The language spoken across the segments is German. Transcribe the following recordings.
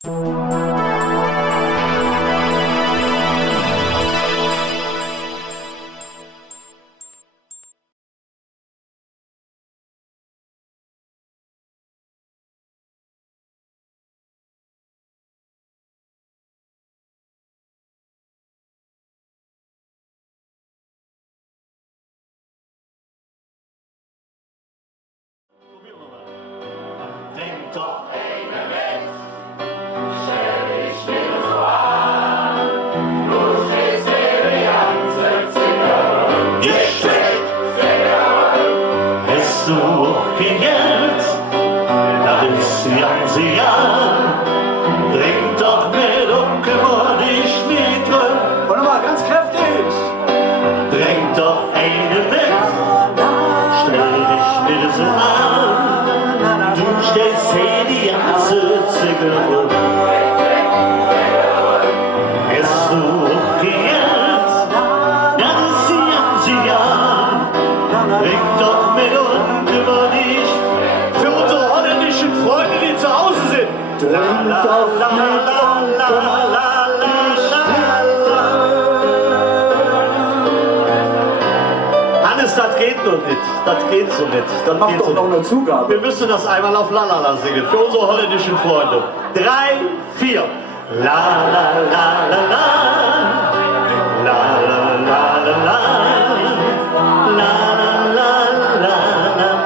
Denk doch eine mit, stell dich mir so an. Du stehst mir die ganze Zeit. Ich steht, hast du auch kein Geld, das ist die ganze Jahr. Trink doch mit und kümmere dich nicht drum. Und nochmal ganz kräftig. Trink doch eine mit, stell dich mir so an. Du stellst hier die ganze Zicke rum. Hast du auch Geld, dann ist die ganze Jahr. Trink doch mit und kümmere dich für unsere holländischen Freunde, die zu Hause sind. La la la la la la la. Hannes, das geht noch nicht. Das geht so nicht. Dann mach doch noch eine Zugabe. Wir müssen das einmal auf Lalala singen, für unsere holländischen Freunde. 3, 4. La la la la la. La la la la la. La la la la la la la. La, la, la, la,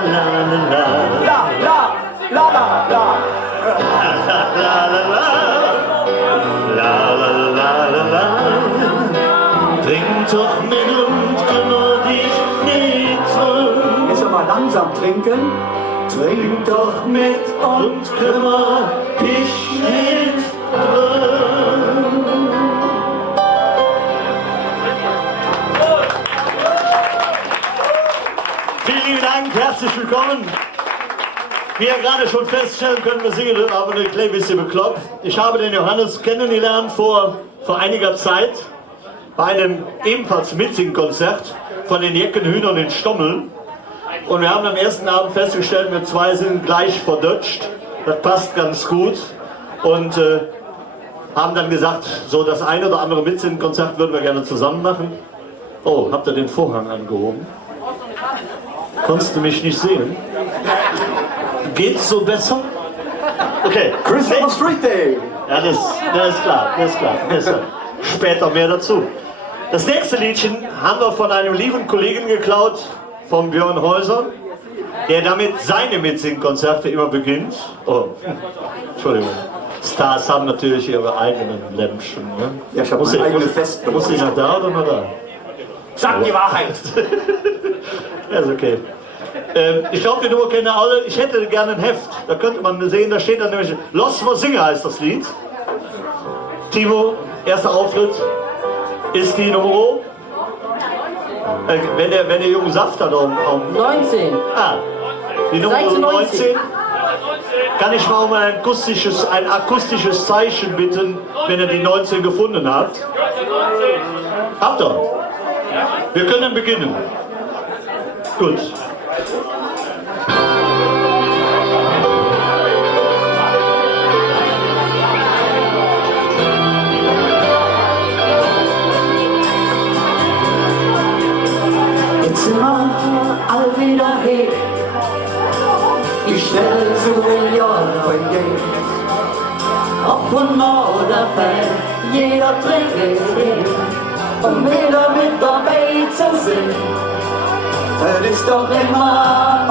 la. La la la la. La la la la la. Trink doch mit und kümmere dich nicht drum. Jetzt mal langsam trinken. Trink doch mit und kümmere dich nicht drum. Vielen lieben Dank, herzlich willkommen. Wie ihr gerade schon feststellen könnt, wir singen aber ein klein bisschen bekloppt. Ich habe den Johannes kennengelernt vor einiger Zeit bei einem ebenfalls Mitsingkonzert von den Jeckenhühnern in Stommeln. Und wir haben am ersten Abend festgestellt, wir zwei sind gleich verdutscht. Das passt ganz gut. Und haben dann gesagt, so das ein oder andere Mitsingen-Konzert würden wir gerne zusammen machen. Oh, habt ihr den Vorhang angehoben? Konntest du mich nicht sehen? Geht's so besser? Okay. Christmas Street Day. Ja, das ist klar, das ist klar. Das ist klar. Später mehr dazu. Das nächste Liedchen haben wir von einem lieben Kollegen geklaut, von Björn Häuser, der damit seine Mitsingkonzerte immer beginnt. Oh, Entschuldigung. Stars haben natürlich ihre eigenen Lämpchen. Ne? Ja, ich habe meine eigene Festbeleuchtung. Muss ich nach da oder nach da? Sag die Wahrheit. Ja, ist okay. Ich glaube, die Nummer kennen alle. Ich hätte gerne ein Heft. Da könnte man sehen, da steht dann nämlich Los vor Singer heißt das Lied. Timo, erster Auftritt ist die Nummer. Wenn der junge Saft da um 19. Ah, die Nummer Seite 19. Kann ich mal um ein akustisches Zeichen bitten, wenn ihr die 19 gefunden habt? Habt ihr? Wir können beginnen. Gut. Jetzt sind wir all wieder hier. Ich stell zu Millionen vergeht. Ob und oder fällt, jeder trinkt hin, um wieder mit dabei zu sein. Es ist doch immer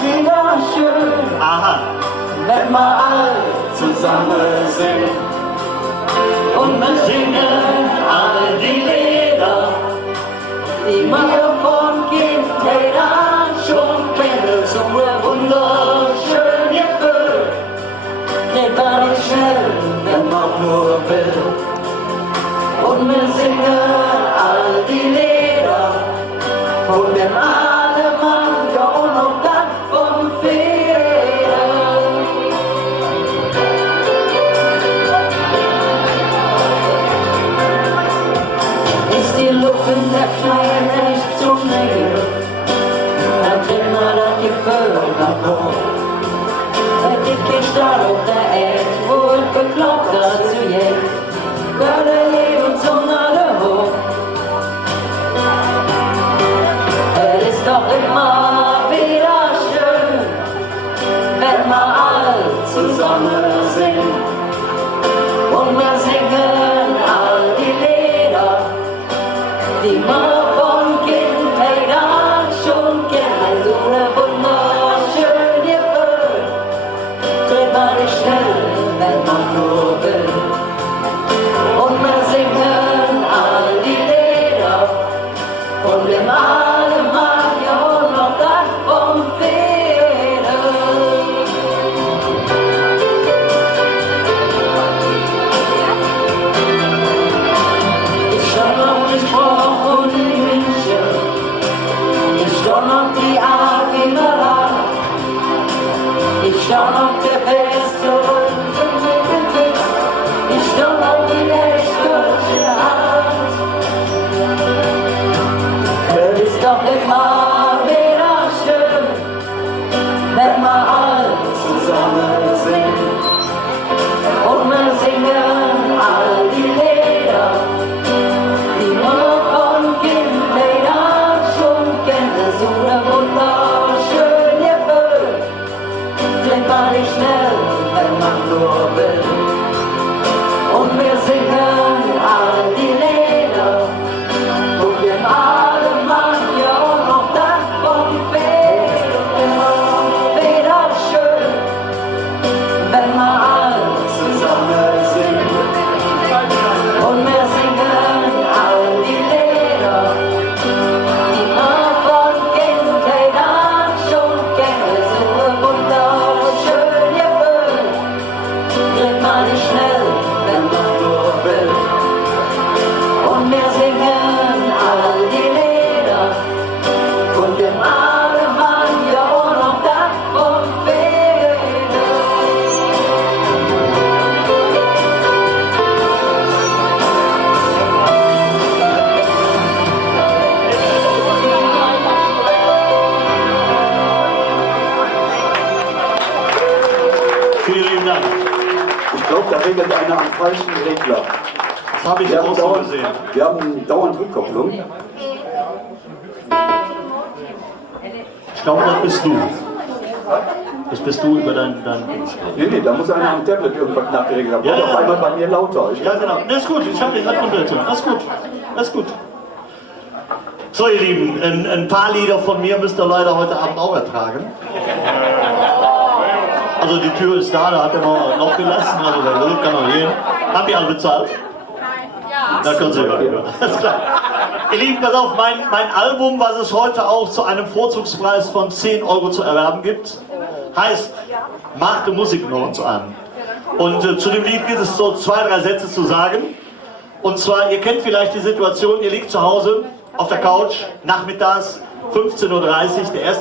wieder schön, Aha. wenn wir all zusammen sind. Und wir singen alle die Lieder, die wir von Kindheit an schon kennen, so wunderschön gefüllt. Geht gar nicht schnell, wenn man nur will. Und wir singen all die Lieder von dem Ademann, ja und auch dann von vielen. Ist die Luft in der Kleinen echt so Bekloppter zu je, Gölle je und Sonne hoch. Es ist doch immer wieder schön, wenn wir all zusammen sind. Und wir singen all die Lieder, die wir von Kindheit an schon kennen. So eine wunderschöne Welt, dreht man nicht schnell, wenn man nur will. Und wir singen all die Lieder von dem Alemania und noch das vom Feder. Ich schau noch die Spruch und die Wünsche, ich schau noch die Arena, ich schau noch der Beste und ich schau noch die Nächte Hand. Es ist doch immer wieder schön, wenn wir all zusammen sind. Und wir singen all die Lieder, die wir von Kindheit an schon kennen. So eine wunderschöne Welt, dreht man nicht schnell, wenn man nur will. Und wir singen all die Lieder, und wir malen manche und noch das vom Feder. Immer wieder schön, wenn wir all zusammen sind. Und wir singen all die Lieder, die wir von Kindheit an schon kennen. So eine wunderschöne Welt, dreht man nicht schnell, wenn man nur will. Und wir singen all die Lieder von dem Alemania und noch das vom Feder. Vielen lieben Dank. Ich glaube, da regelt einer am falschen Regler. Das habe ich auch so gesehen. Wir haben dauernd Rückkopplung. Ich glaube, das bist du. Das bist du über dein Nee, da muss einer am Tablet irgendwas nachgeregelt haben. Ja, Wird ja. auf einmal bei mir lauter. Ja, genau. Das ist gut. Ich habe dich gerade unterhalten. Das ist gut. Das ist gut. So, ihr Lieben, ein paar Lieder von mir müsst ihr leider heute Abend auch ertragen. Also die Tür ist da hat er noch gelassen. Also der will, kann noch gehen. Habt ihr alle bezahlt? Da können Sie rein. Alles klar. Ihr Lieben, pass auf, mein Album, was es heute auch zu einem Vorzugspreis von 10 € zu erwerben gibt, heißt Macht die Musik noch uns an. Und zu dem Lied gibt es so 2, 3 Sätze zu sagen. Und zwar, ihr kennt vielleicht die Situation, ihr liegt zu Hause auf der Couch, nachmittags, 15:30 Uhr, der 1.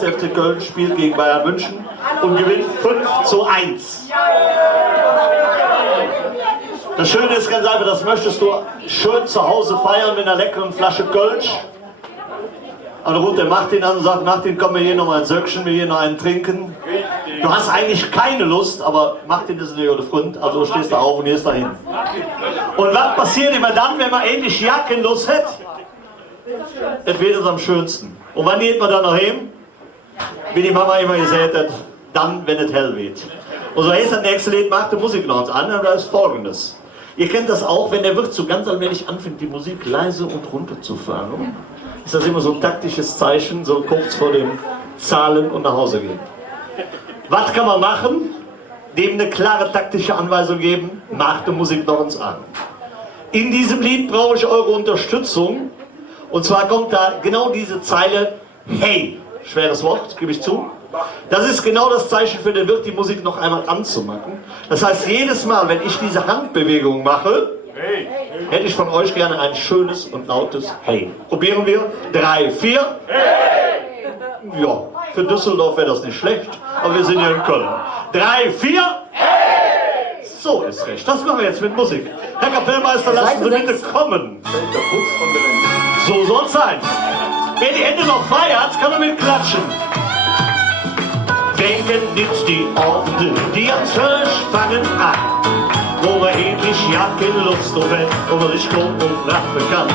FC Köln spielt gegen Bayern München und gewinnt 5:1. Das Schöne ist ganz einfach, das möchtest du schön zu Hause feiern mit einer leckeren Flasche Kölsch. Aber dann ruft der Martin an und sagt, Martin, komm, wir hier noch mal ein Söckchen, wir hier noch einen trinken. Du hast eigentlich keine Lust, aber Martin ist nicht der Freund, also stehst du auf und gehst dahin. Und was passiert immer dann, wenn man endlich Jackenlust hat? Das wird es am schönsten. Und wann geht man dann noch hin? Wie die Mama immer gesagt hat, dann, wenn es hell wird. Und so heißt das nächste Lied, macht die Musik noch uns an, und da ist folgendes. Ihr kennt das auch, wenn der Wirt so ganz allmählich anfängt, die Musik leise und runter zu fahren, ist das immer so ein taktisches Zeichen, so kurz vor dem Zahlen und nach Hause gehen. Was kann man machen? Dem eine klare taktische Anweisung geben, macht die Musik noch uns an. In diesem Lied brauche ich eure Unterstützung. Und zwar kommt da genau diese Zeile, hey, schweres Wort, gebe ich zu. Das ist genau das Zeichen für den Wirt, die Musik noch einmal anzumachen. Das heißt, jedes Mal, wenn ich diese Handbewegung mache, hätte ich von euch gerne ein schönes und lautes Hey. Probieren wir. 3, 4. Hey! Ja, für Düsseldorf wäre das nicht schlecht, aber wir sind hier in Köln. 3, 4. Hey! So ist recht. Das machen wir jetzt mit Musik. Herr Kapellmeister, lassen Sie bitte kommen. So soll es sein. Wer die Hände noch frei hat, kann damit klatschen. Denken nicht die Orte, die am Tisch fangen an. wo er endlich ja keine Lust auf hat, und er sich kaum umraffen kann.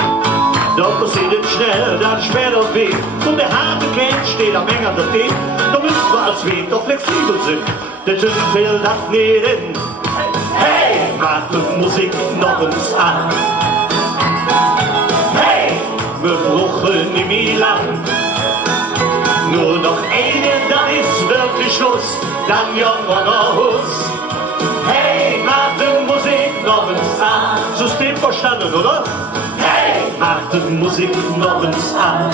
Doch passiert es schnell, dann später weh, und der harte Kind steht am Ende der Tee. Da müssen wir als Weg doch flexibel sind, der Typ will das nicht hin. Hey, macht die Musik noch uns an. Hey, wir brauchen nicht mehr lang. Nur noch eine, dann ist wirklich Schluss, dann jagen wir nach Haus. Hey, macht die Musik noch uns an. System verstanden, oder? Hey, macht die Musik noch uns an.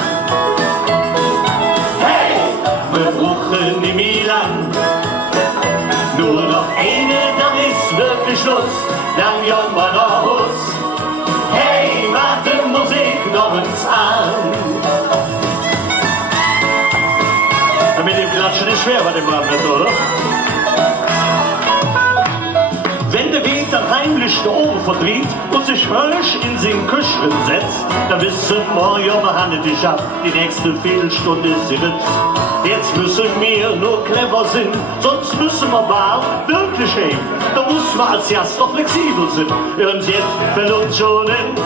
Hey, wir brauchen nicht mehr lang. Nur noch eine, dann ist wirklich Schluss, dann jagen wir nach Haus. Hey, macht die Musik noch uns an. Mit dem Klatschen ist schwer bei dem Abend, oder? Wenn der Wind dann heimlich die Ohren verdreht und sich höllisch in den Küchen setzt, dann wissen wir, ja, wir haben dich ab, die nächste Viertelstunde ist sie ritzt. Jetzt müssen wir nur clever sein, sonst müssen wir bald wirklich hängen. Da muss man als Gast doch flexibel sein. Und jetzt fällt uns schon in.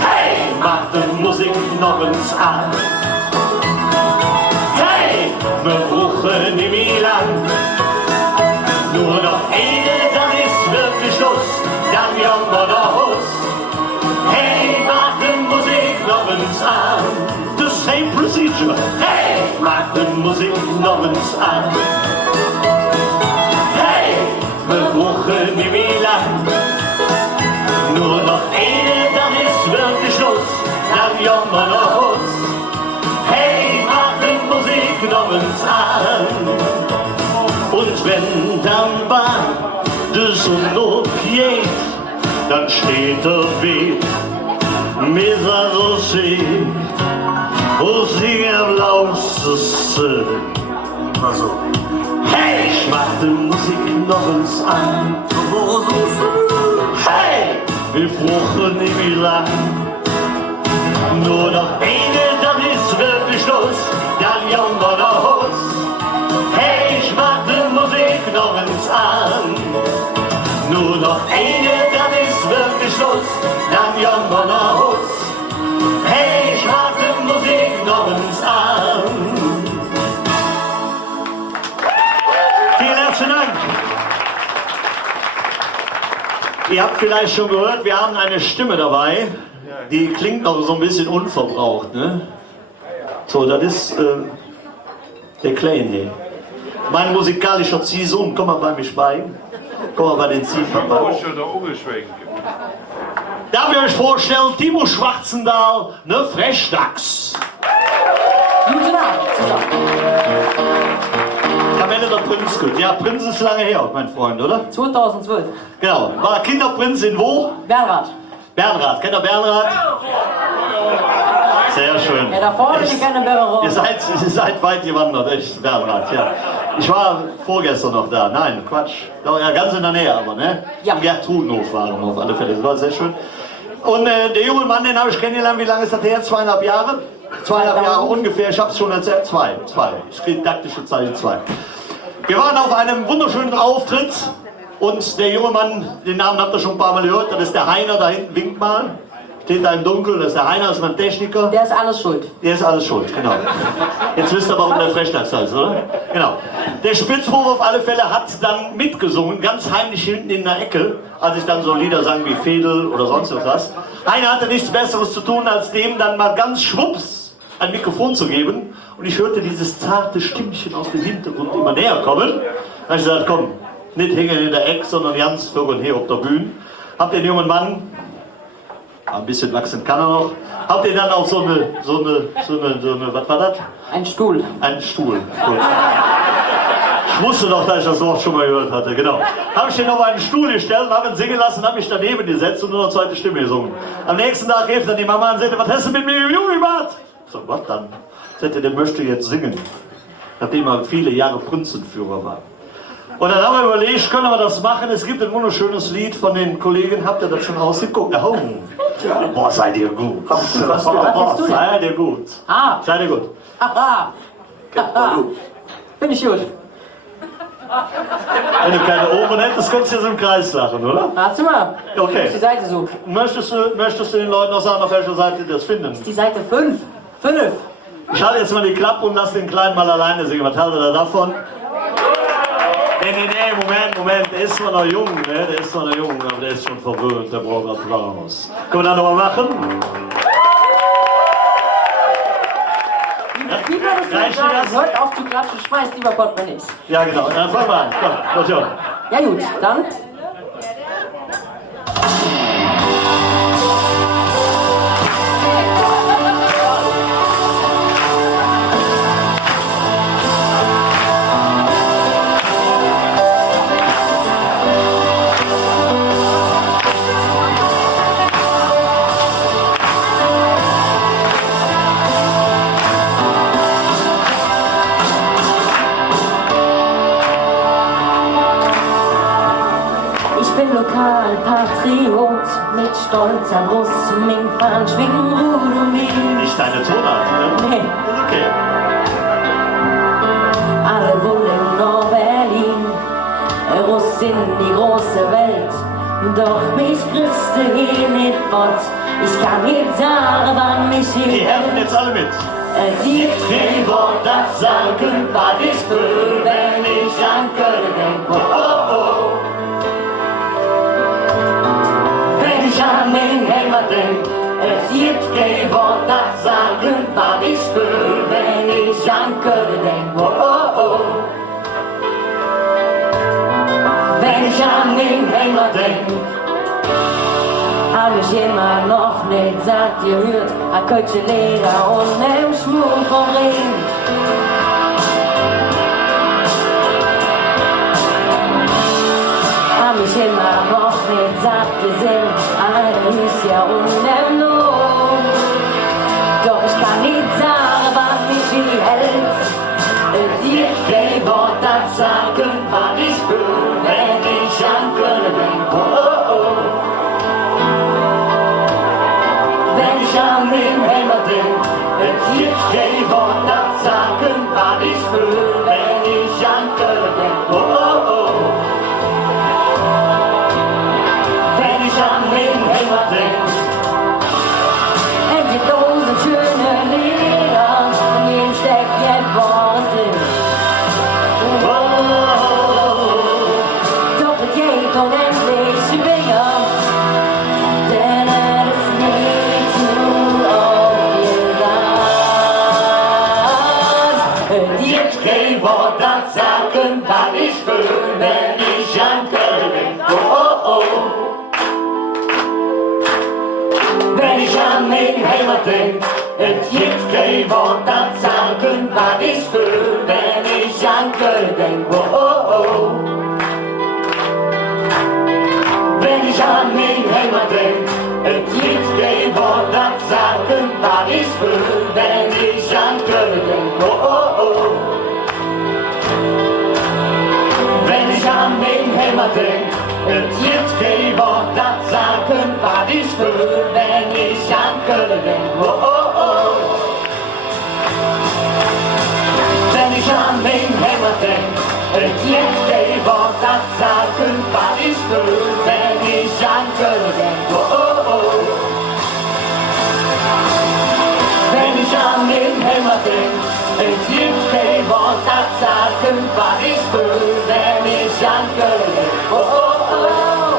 Hey, macht die Musik noch uns an. Hey, wir brauchen nicht mehr lang. Nur noch eine, dann ist wirklich Schluss, dann jagen wir nach Haus. Hey, macht die Musik noch uns an. The same procedure. Hey, macht die Musik noch uns an. Hey, wir brauchen nicht mehr lang. Nur noch eine, dann ist wirklich Schluss, dann jagen wir nach Haus. Hey, macht die Musik noch uns an. Und wenn dann bald die Sonne aufgeht, dann steht der Weg mit so schön, wo sie am lautesten. Also, hey, ich mach die Musik noch uns an. Hey, wir brauchen nicht mehr lang. Nur noch eine, dann ist wirklich Schluss, dann jagen wir nach Haus. Hey, ich mach die Musik noch uns an. Nur noch eine, dann ist wirklich Schluss, dann jagen wir nach Haus. Hey, ich mach die Musik noch uns an. Vielen herzlichen Dank. Ihr habt vielleicht schon gehört, wir haben eine Stimme dabei, die klingt noch so ein bisschen unverbraucht, ne? So, das ist der Kleine. Mein musikalischer Ziehsohn, komm mal bei mich bei. Komm mal bei den Ziehpapa. Darf ich euch vorstellen, Timo Schwarzendahl, ne Frechdachs. Guten Abend. Kapelle der Prinz gut. Ja, Prinz ist lange her, mein Freund, oder? 2012. Genau. War Kinderprinz in wo? Bernrad. Bernrad. Kennt ihr Bernrad? Sehr schön. Ja, da vorne die keine Bärenrolle. Ihr seid weit gewandert, echt, Bernrad, ja. Ich war vorgestern noch da. Nein, Quatsch. Ja, ganz in der Nähe aber, ne? Ja. Im Gertrudenhof waren wir auf alle Fälle. Das war sehr schön. Und der junge Mann, den habe ich kennengelernt, wie lange ist das her? 2,5 Jahre? 2,5 Jahre ungefähr, ich habe es schon erzählt. Zwei. Ich kriege taktische Zeichen 2. Wir waren auf einem wunderschönen Auftritt und der junge Mann, den Namen habt ihr schon ein paar Mal gehört, das ist der Heiner, da hinten winkt mal. Steht da im Dunkeln, das ist der Heiner, das ist mein Techniker. Der ist alles schuld. Der ist alles schuld, genau. Jetzt wisst ihr, warum der Frechdachs heißt, oder? Genau. Der Spitzbub auf alle Fälle hat dann mitgesungen, ganz heimlich hinten in der Ecke, als ich dann so Lieder sang wie Fedel oder sonst was. Heiner hatte nichts Besseres zu tun, als dem dann mal ganz schwupps ein Mikrofon zu geben. Und ich hörte dieses zarte Stimmchen aus dem Hintergrund immer näher kommen. Da habe ich gesagt, komm, nicht hängen in der Ecke, sondern ganz für und her auf der Bühne. Hab den jungen Mann, ein bisschen wachsen kann er noch, habt ihr dann auf so eine, was war das? Ein Stuhl. Ein Stuhl, gut. Ich wusste doch, dass ich das Wort schon mal gehört hatte, genau. Habe ich den auf einen Stuhl gestellt, habe ihn singen lassen, habe mich daneben gesetzt und nur eine zweite Stimme gesungen. Am nächsten Tag rief dann die Mama und sagte, was hast du mit mir gemacht? Ich sag, was dann? Sagte, der möchte jetzt singen. Nachdem er viele Jahre Prinzenführer war. Und dann haben wir überlegt, können wir das machen? Es gibt ein wunderschönes Lied von den Kollegen, habt ihr das schon ausgeguckt? Oh. Boah, seid ihr gut. Seid ihr gut. Ah. Seid ihr gut. Haha. Haha. Bin ich gut. Wenn du keine Ohren hättest, könntest du jetzt im Kreis lachen, oder? Warte mal. Okay. Ich muss die Seite suchen. Möchtest du den Leuten noch sagen, auf welcher Seite die das finden? Die Seite 5. 5. Ich halte jetzt mal die Klappe und lass den Kleinen mal alleine singen. Was haltet ihr davon? Nee, Moment, der ist zwar noch jung, ne? Der ist zwar noch jung, aber der ist schon verwöhnt, der braucht Applaus. Können wir das nochmal machen? Lieber das Reicht dir das? Hört auf zu klatschen, schmeißt lieber Portemonnaies. Ja, genau. Dann fangen wir an. Komm, los, Ja gut, dann. Lokalpatriot mit stolzer Brust, mein Fahnen schwingen Rud um mich. Nicht deine Tonart, ne? Nee. Ist okay. Alle wollen nach Berlin, raus in die große Welt. Doch mich kriegst du hier nicht fort. Ich kann nicht sagen, wann mich Die hier helfen jetzt alle mit. Die Wort das sagen, was ich will, wenn ich an Köln denk. Oh, oh, oh. Wenn ich an den Heimat denk, es gibt kein Wort das sagen, was ich will, wenn ich an Köln denk. Oh, oh, oh. Wenn ich an den Heimat denk, hab ich immer noch nicht satt gehört, a Kölsche Leder und nem Schmuck vom Ring. Hab ich immer noch nicht satt gesehen, an einem Hüsschen und nem Lohn. Doch ich kann nicht sagen, was mich hier hält. Es gibt kein Wort, das sagen, was ich will, wenn ich an Köln denk. Oh, oh, oh. Wenn ich an den Heimat denk, es gibt kein Wort, das sagen, was ich will, wenn ich an Köln denk. Oh, oh, oh. Wenn ich an den Heimat denk, es gibt tausend schöne Lieder, in jedem steckt ein Wort drin. Oh, oh, oh. Doch es geht unendlich schwer, denn es ist nicht nur aufgesagt. Es gibt kein Wort, das sagen, was ich will, wenn ich an Köln denk. Oh, oh, oh. Wenn ich an den Heimat denk, es gibt kein Wort, das sagen, was ich will, wenn ich an Köln denk. Oh, oh, oh. Wenn ich an den Heimat denk, es gibt kein Wort, das sagen, was ich will, wenn ich an Köln denk. Oh, oh, oh. Wenn ich an den Heimat denk, es gibt kein Wort, das sagen, was ich will, wenn ich an Köln denk. Oh, oh, oh. Wenn ich an den Heimat denk, es gibt kein Wort, das sagen, was ich will, wenn ich an Köln denk. Oh, oh, oh. Wenn ich an den Heimat denk, es gibt kein Wort, das sagen, was ich will, wenn ich an Köln denk. Oh, oh, oh.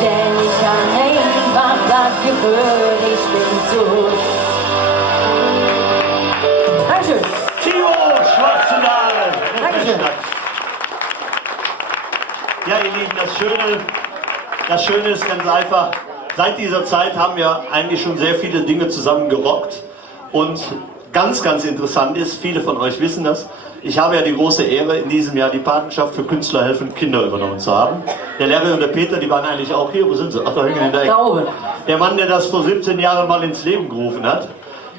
Denn ich an Heimat das Gefühl, ich bin zurück. Dankeschön. Timo Schwarzendahl. Dankeschön. Ja, ihr Lieben, das Schöne ist ganz einfach, seit dieser Zeit haben wir eigentlich schon sehr viele Dinge zusammen gerockt. Und ganz, ganz interessant ist, viele von euch wissen das, ich habe ja die große Ehre, in diesem Jahr die Patenschaft für Künstler helfen Kinder übernommen zu haben. Der Larry und der Peter, die waren eigentlich auch hier. Wo sind sie? Ach, da hängen in der Ecke. Da oben. Der Mann, der das vor 17 Jahren mal ins Leben gerufen hat.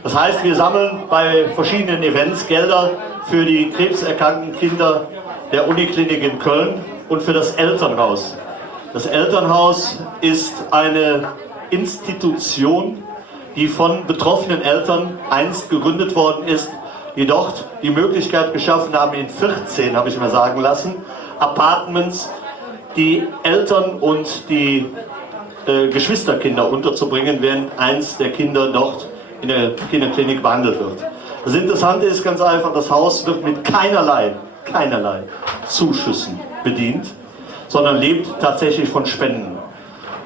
Das heißt, wir sammeln bei verschiedenen Events Gelder für die krebserkrankten Kinder der Uniklinik in Köln und für das Elternhaus. Das Elternhaus ist eine Institution, die von betroffenen Eltern einst gegründet worden ist, die dort die Möglichkeit geschaffen haben, in 14, habe ich mir sagen lassen, Apartments, die Eltern und die Geschwisterkinder unterzubringen, während eins der Kinder dort in der Kinderklinik behandelt wird. Das Interessante ist ganz einfach, das Haus wird mit keinerlei Zuschüssen bedient, sondern lebt tatsächlich von Spenden.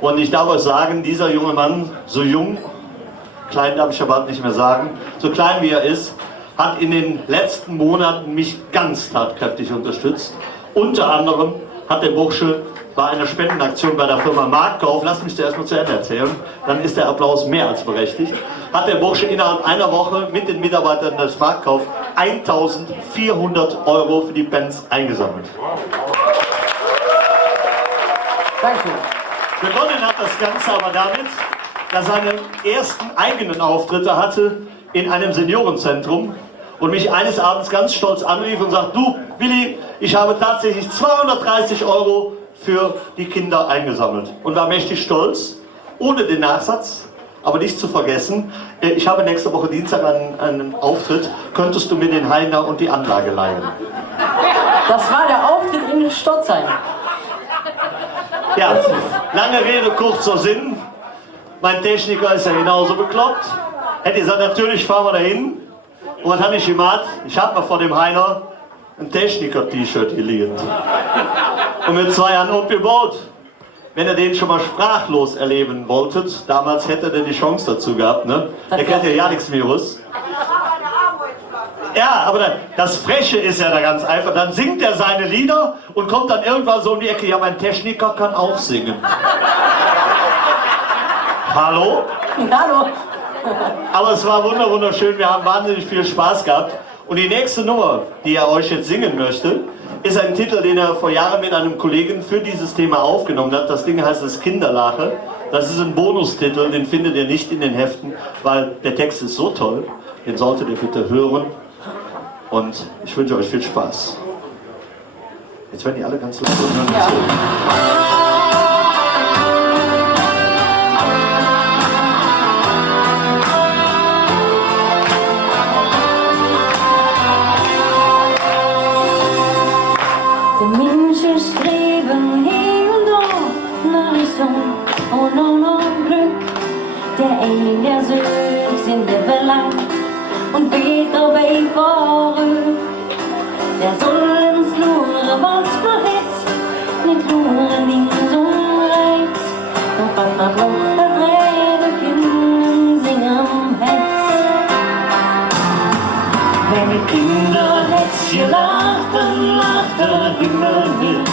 Und ich darf euch sagen, dieser junge Mann, so jung, klein darf ich aber nicht mehr sagen, so klein wie er ist, hat in den letzten Monaten mich ganz tatkräftig unterstützt. Unter anderem hat der Bursche bei einer Spendenaktion bei der Firma Marktkauf, lass mich zuerst mal zu Ende erzählen, dann ist der Applaus mehr als berechtigt, hat der Bursche innerhalb einer Woche mit den Mitarbeitern des Marktkauf 1.400 € für die Bands eingesammelt. Dankeschön. Begonnen hat das Ganze aber damit, dass er seine ersten eigenen Auftritte hatte in einem Seniorenzentrum und mich eines Abends ganz stolz anrief und sagt, du Willi, ich habe tatsächlich 230 € für die Kinder eingesammelt und war mächtig stolz, ohne den Nachsatz, aber nicht zu vergessen, ich habe nächste Woche Dienstag einen Auftritt, könntest du mir den Heiner und die Anlage leihen? Das war der Auftritt in Stotzheim. Ja, lange Rede, kurzer Sinn. Mein Techniker ist ja genauso bekloppt. Hätte gesagt, natürlich fahren wir dahin. Und was habe ich gemacht? Ich habe mir vor dem Heiner ein Techniker-T-Shirt geliehen. Und mit 2 Jahren umgebaut. Wenn ihr den schon mal sprachlos erleben wolltet, damals hätte er die Chance dazu gehabt, ne? Er kennt ja nichts Virus. Ja, aber das Freche ist ja da ganz einfach. Dann singt er seine Lieder und kommt dann irgendwann so um die Ecke. Ja, mein Techniker kann auch singen. Hallo? Hallo. Aber es war wunderschön. Wir haben wahnsinnig viel Spaß gehabt. Und die nächste Nummer, die er euch jetzt singen möchte, ist ein Titel, den er vor Jahren mit einem Kollegen für dieses Thema aufgenommen hat. Das Ding heißt das Kinderlache. Das ist ein Bonustitel, den findet ihr nicht in den Heften, weil der Text ist so toll. Den solltet ihr bitte hören. Und ich wünsche euch viel Spaß. Jetzt werden die alle ganz laut. Ja. De mensen streven heel door naar zon und nach Glück. Der eine, der sucht in der Verlangt und geht dabei vorüber. Der soll ins Lure was verhetzt, nicht Lure links und rechts. Doch was man braucht, das Rede Kindern singen am Herz. Wenn die Kinder jetzt gelacht, dann lacht der Himmel mit.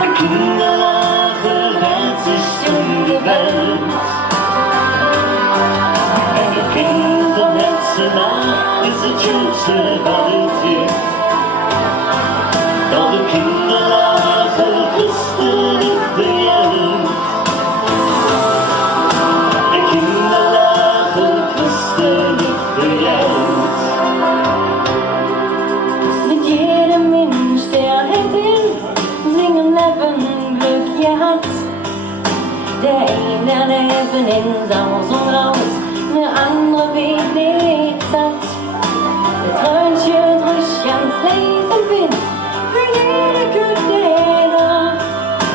Ein Kinderlache hält sich um die Welt. Wenn die Kinder jetzt gelacht, ist es schönste, was es gibt. Doch die Kinderlache kriegst du nicht bejellt. Die Kinderlache kriegst du nicht bejellt. Mit jedem Mensch, der hätte singen Leben Glück gehabt. Der eine, der Leben in Saus und Raus, der andere Weg nicht satt. Der Trönchen frisch ganz leise Wind, für jede Küche.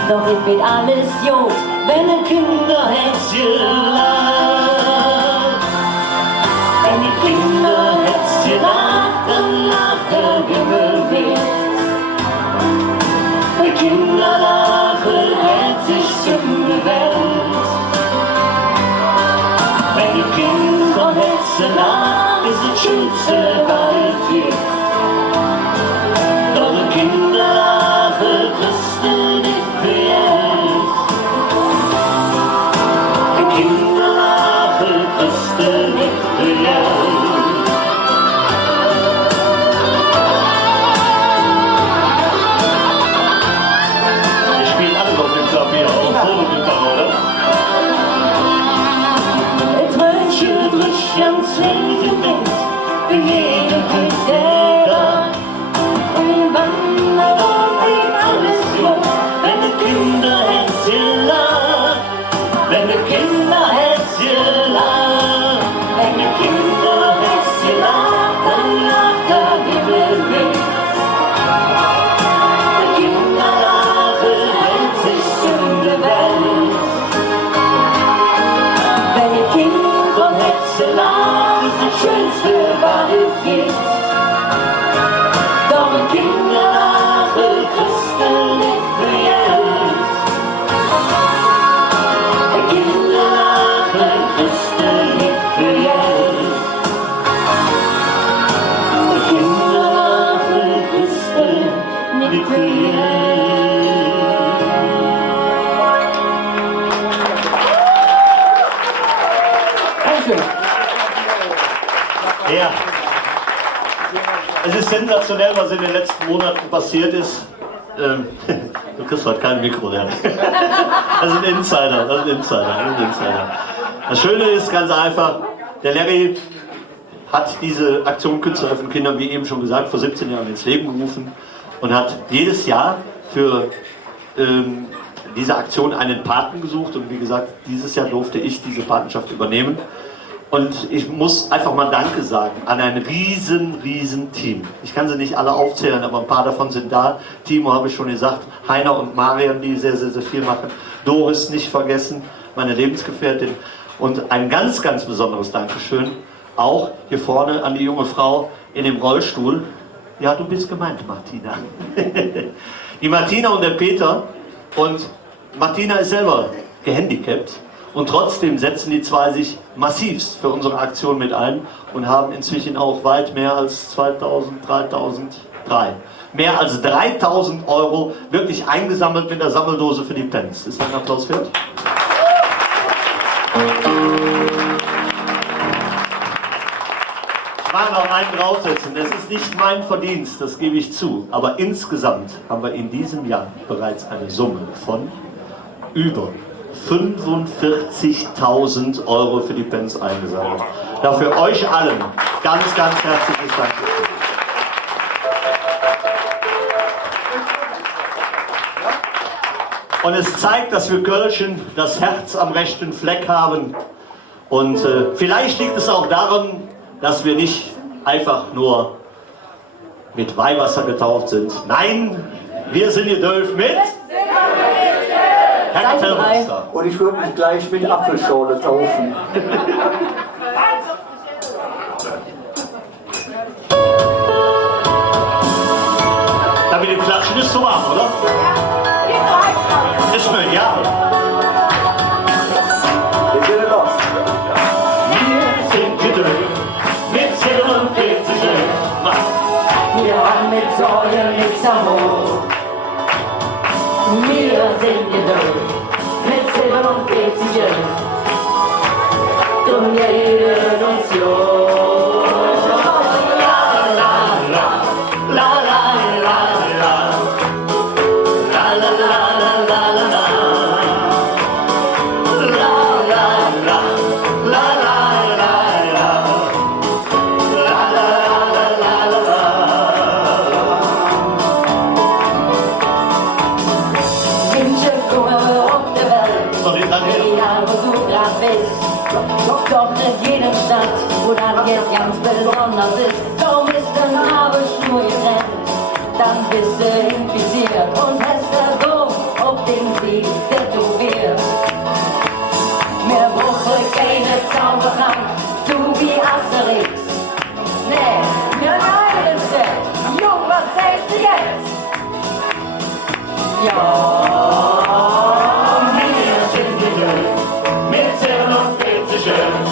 Doch es wird alles gut, wenn ein Kinderherzchen lacht. Wenn die Kinderherzchen lacht, dann lacht der Himmel mit. Die Kinderlache hält sich zum Welt. Wenn die Kinderherzchen lacht, ist es schönste, was es gibt. Doch die Kinderlache kriegst du nicht bejellt. Die Kinderlache kriegst du nicht bejellt. Ich spiele alles auf dem Klavier, auch Es ist sensationell, was in den letzten Monaten passiert ist. Du kriegst heute kein Mikro, ja. Das ist ein Insider, das ist ein Insider, das ist ein Insider. Das Schöne ist ganz einfach, der Larry hat diese Aktion Künstler von Kindern, wie eben schon gesagt, vor 17 Jahren ins Leben gerufen und hat jedes Jahr für diese Aktion einen Paten gesucht und wie gesagt, dieses Jahr durfte ich diese Patenschaft übernehmen. Und ich muss einfach mal Danke sagen an ein riesen Team. Ich kann sie nicht alle aufzählen, aber ein paar davon sind da. Timo habe ich schon gesagt, Heiner und Marian, die sehr viel machen. Doris nicht vergessen, meine Lebensgefährtin. Und ein ganz besonderes Dankeschön auch hier vorne an die junge Frau in dem Rollstuhl. Ja, du bist gemeint, Martina. Die Martina und der Peter. Und Martina ist selber gehandicapt. Und trotzdem setzen die zwei sich massivst für unsere Aktion mit ein und haben inzwischen auch weit mehr als 3.000 Euro wirklich eingesammelt mit der Sammeldose für die Pens. Ist ein Applaus wert? Ich mag noch einen draufsetzen. Das ist nicht mein Verdienst, das gebe ich zu. Aber insgesamt haben wir in diesem Jahr bereits eine Summe von über 45.000 Euro für die Pens eingesammelt. Dafür euch allen ganz herzliches Dankeschön. Und es zeigt, dass wir Kölschen das Herz am rechten Fleck haben. Und vielleicht liegt es auch daran, dass wir nicht einfach nur mit Weihwasser getauft sind. Nein, wir sind geduldet mit Herr Kapellmeister. Und ich würde mich gleich mit Apfelschorle taufen. Damit dem Klatschen ist zu warm, oder? Ist mir egal. Wir sind los. Wir sind geduldet mit 47 Jahren. Wir haben mit Sorge nichts am Hut. Wir sind geduldet mit 47 Jahren. Drum redet uns los. La la la, la la la la, la la la la la la, la la la, la la la la, la la la la la. Wünsche kommen auf der Welt, egal wo du grad bist. Doch nicht jede Stadt, wo das jetzt ganz besonders ist. Darum ist der Nabelschnur getrennt, dann bist du infiziert und hast da doof auf den Sieg tätowiert. Mir brauche keine Zaubertrank, du wie Asterix. Nee, mir nein, Jung, was sagst du jetzt? Ja, wir sind geduldet mit 47 Jahren.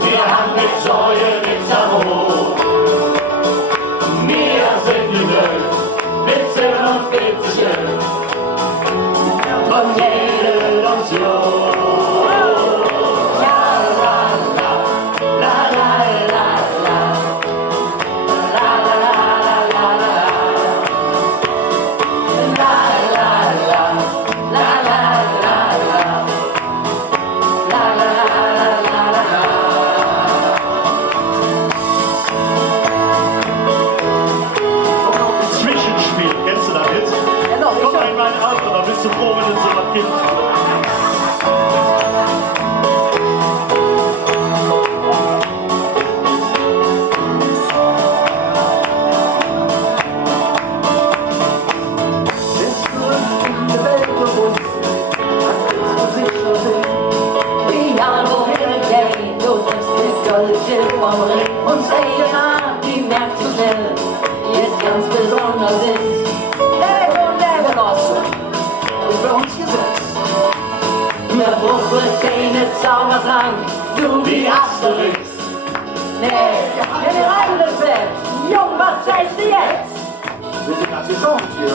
Wir haben mit Säue nichts am Hut. Wir sind geduldet mit 47 Jahren. Und redet uns los. Ja, la, la, la, la, la, la. La, la, la, la, la, la. La, la, la, la, la, la, la. La, la, la, la, la, la. Zwischenspiel, kennst du das jetzt? Komm mal in mein Alter, da bist du froh, wenn du so was gibt. Egal wohin es geht, du triffst das Goldschild vom Ring und steh an, die merkst du schnell, jetzt ganz besonders ist. Der Genosse ist bei uns gesetzt. Mir braucht keine Zaubertrank, du wie Asterix. Nee, wenn ihr reingesetzt, Jung, was sagst du jetzt? Wir sind das gesund hier.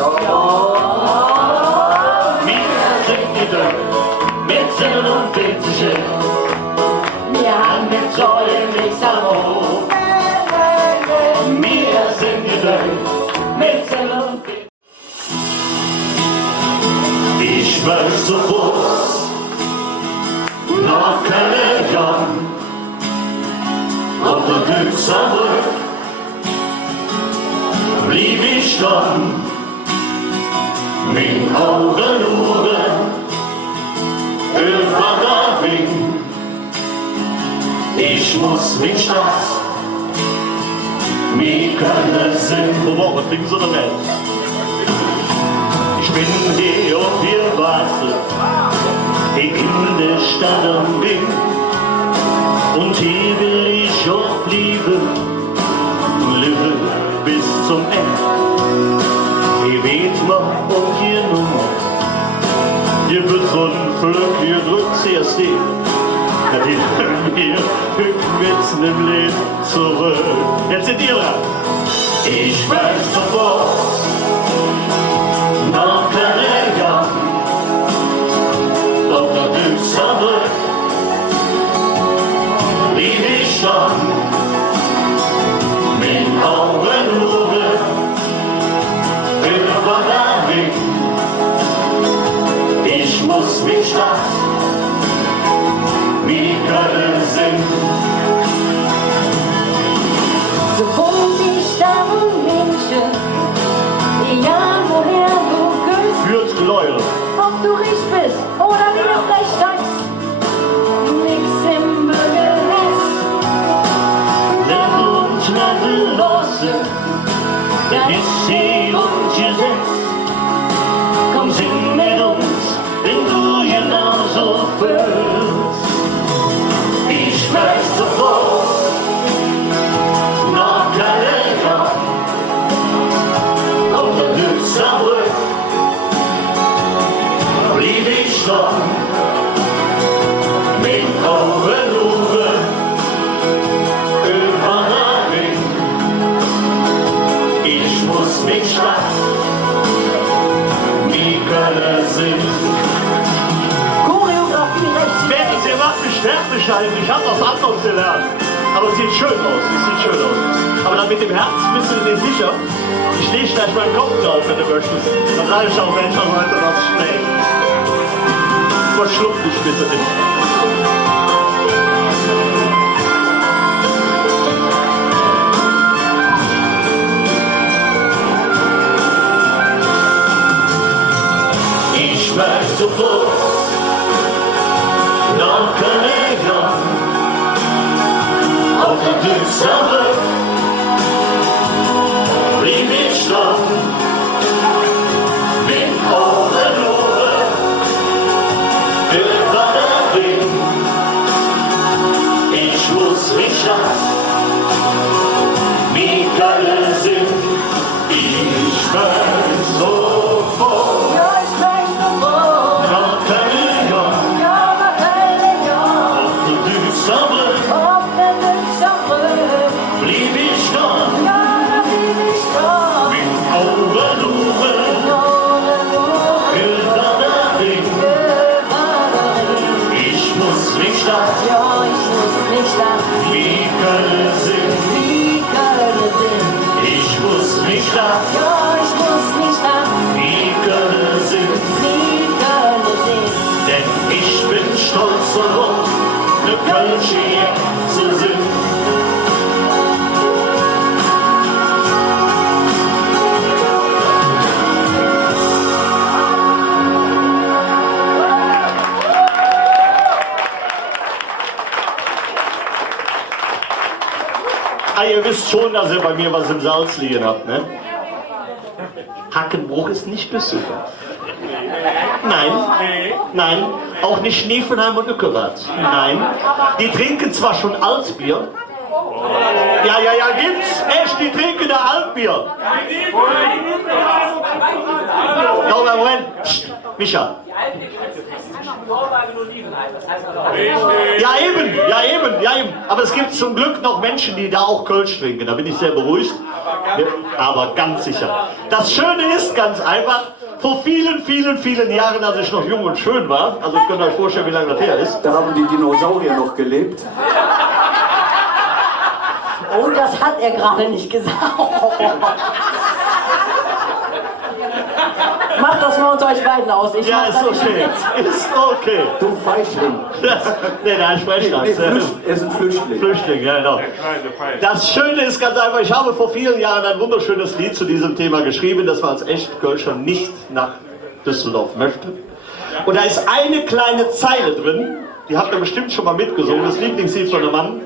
Wir sind geduldet mit 47 Jahren. Wir haben mit Säule nichts am Hut. Wir sofort nach keine Jahren auf der Glück zurück, blieb ich dann mit Augen über der Wind. Ich muss mich das wie können sind. Wo war was links oder rechts? Ich bin hier auf der Wasser, die in der Stadt am Ring. Und hier will ich auch bleiben, leben bis zum Ende. Ihr weht mal und ihr Nummer, ihr wird so ein Glück, ihr drückt CSD. Die mir mit dem Leben zurück. Jetzt sind ihr dran. Ich weiß sofort nach keine Jahren auf der Düsseldorf blieb ich schon mit Augen über der Wind. Ich muss mich das wie können sind. So wohnt die Stadt und Menschen, egal woher du gehst, Führt Gläuel. ob du reich bist oder wieder frech steigst, nix im Bürger ist. Level und Level losse, denn ist sie und gesetzt. Komm, sing mit uns, wenn du genauso fühlst. Ich weiß sofort, nach keine Jahren, auf der Düsseldorf blieb ich schon mit Augen über der Wind. Ich muss mich schlagen, wie können sind. Choreografie rechts. Mädels, ihr macht mich fertig, ich hab was anderes gelernt. Aber es sieht schön aus, Aber dann mit dem Herz bist du dir sicher. Ich lege gleich meinen Kopf drauf, wenn du möchtest. Dann sage ich auch welcher Seite was schlägt. Verschluck dich bitte nicht. Ich weiß sofort, noch keine Jahren auf der Düsseldorf blieb ich dann mit Augen über der Wind. Ich muss mich wie keine sind. Ich weiß sofort, Ja, ich weiß sofort. noch keine Jahren Ja, noch keine Jahr. auf der Düsseldorf Auf der Düsseldorf. blieb ich dann Ja, da blieb ich da. mit Augen über der Wind. Ich muss mich Ja, ich muss mich da. wie können sind. Wie können sind. Ich muss mich Ja, ich muss mich da. wie können sind. Wie können sind. Denn ich bin stolz darauf, ne Kölsche zu sind. Ihr wisst schon, dass ihr bei mir was im Salz liegen habt, ne? Hackenbruch ist nicht Düsseldorf. Nein, auch nicht Schneefenheim und Ueckerwald. Nein, die trinken zwar schon Altbier. Ja, gibt's. Echt, die trinken da Altbier. Aber Moment, Psst, Micha. Ja eben. Aber es gibt zum Glück noch Menschen, die da auch Kölsch trinken. Da bin ich sehr beruhigt. Ja, aber ganz sicher. Das Schöne ist ganz einfach, vor vielen Jahren, als ich noch jung und schön war, also ihr könnt euch vorstellen, wie lange das her ist. Da haben die Dinosaurier noch gelebt. Oh, das hat er gerade nicht gesagt. Mach das mal unter euch beiden aus. Ich Ja, mach ist das nicht okay. mit. Ist okay. Du Feigling. Nee, nein, sprecht das. Er ist ein Flüchtling. Flüchtling, ja genau. Das Schöne ist ganz einfach, ich habe vor vielen Jahren ein wunderschönes Lied zu diesem Thema geschrieben, das man als Echt-Kölscher nicht nach Düsseldorf möchte. Und da ist eine kleine Zeile drin, die habt ihr bestimmt schon mal mitgesungen, das Lieblingslied von einem Mann.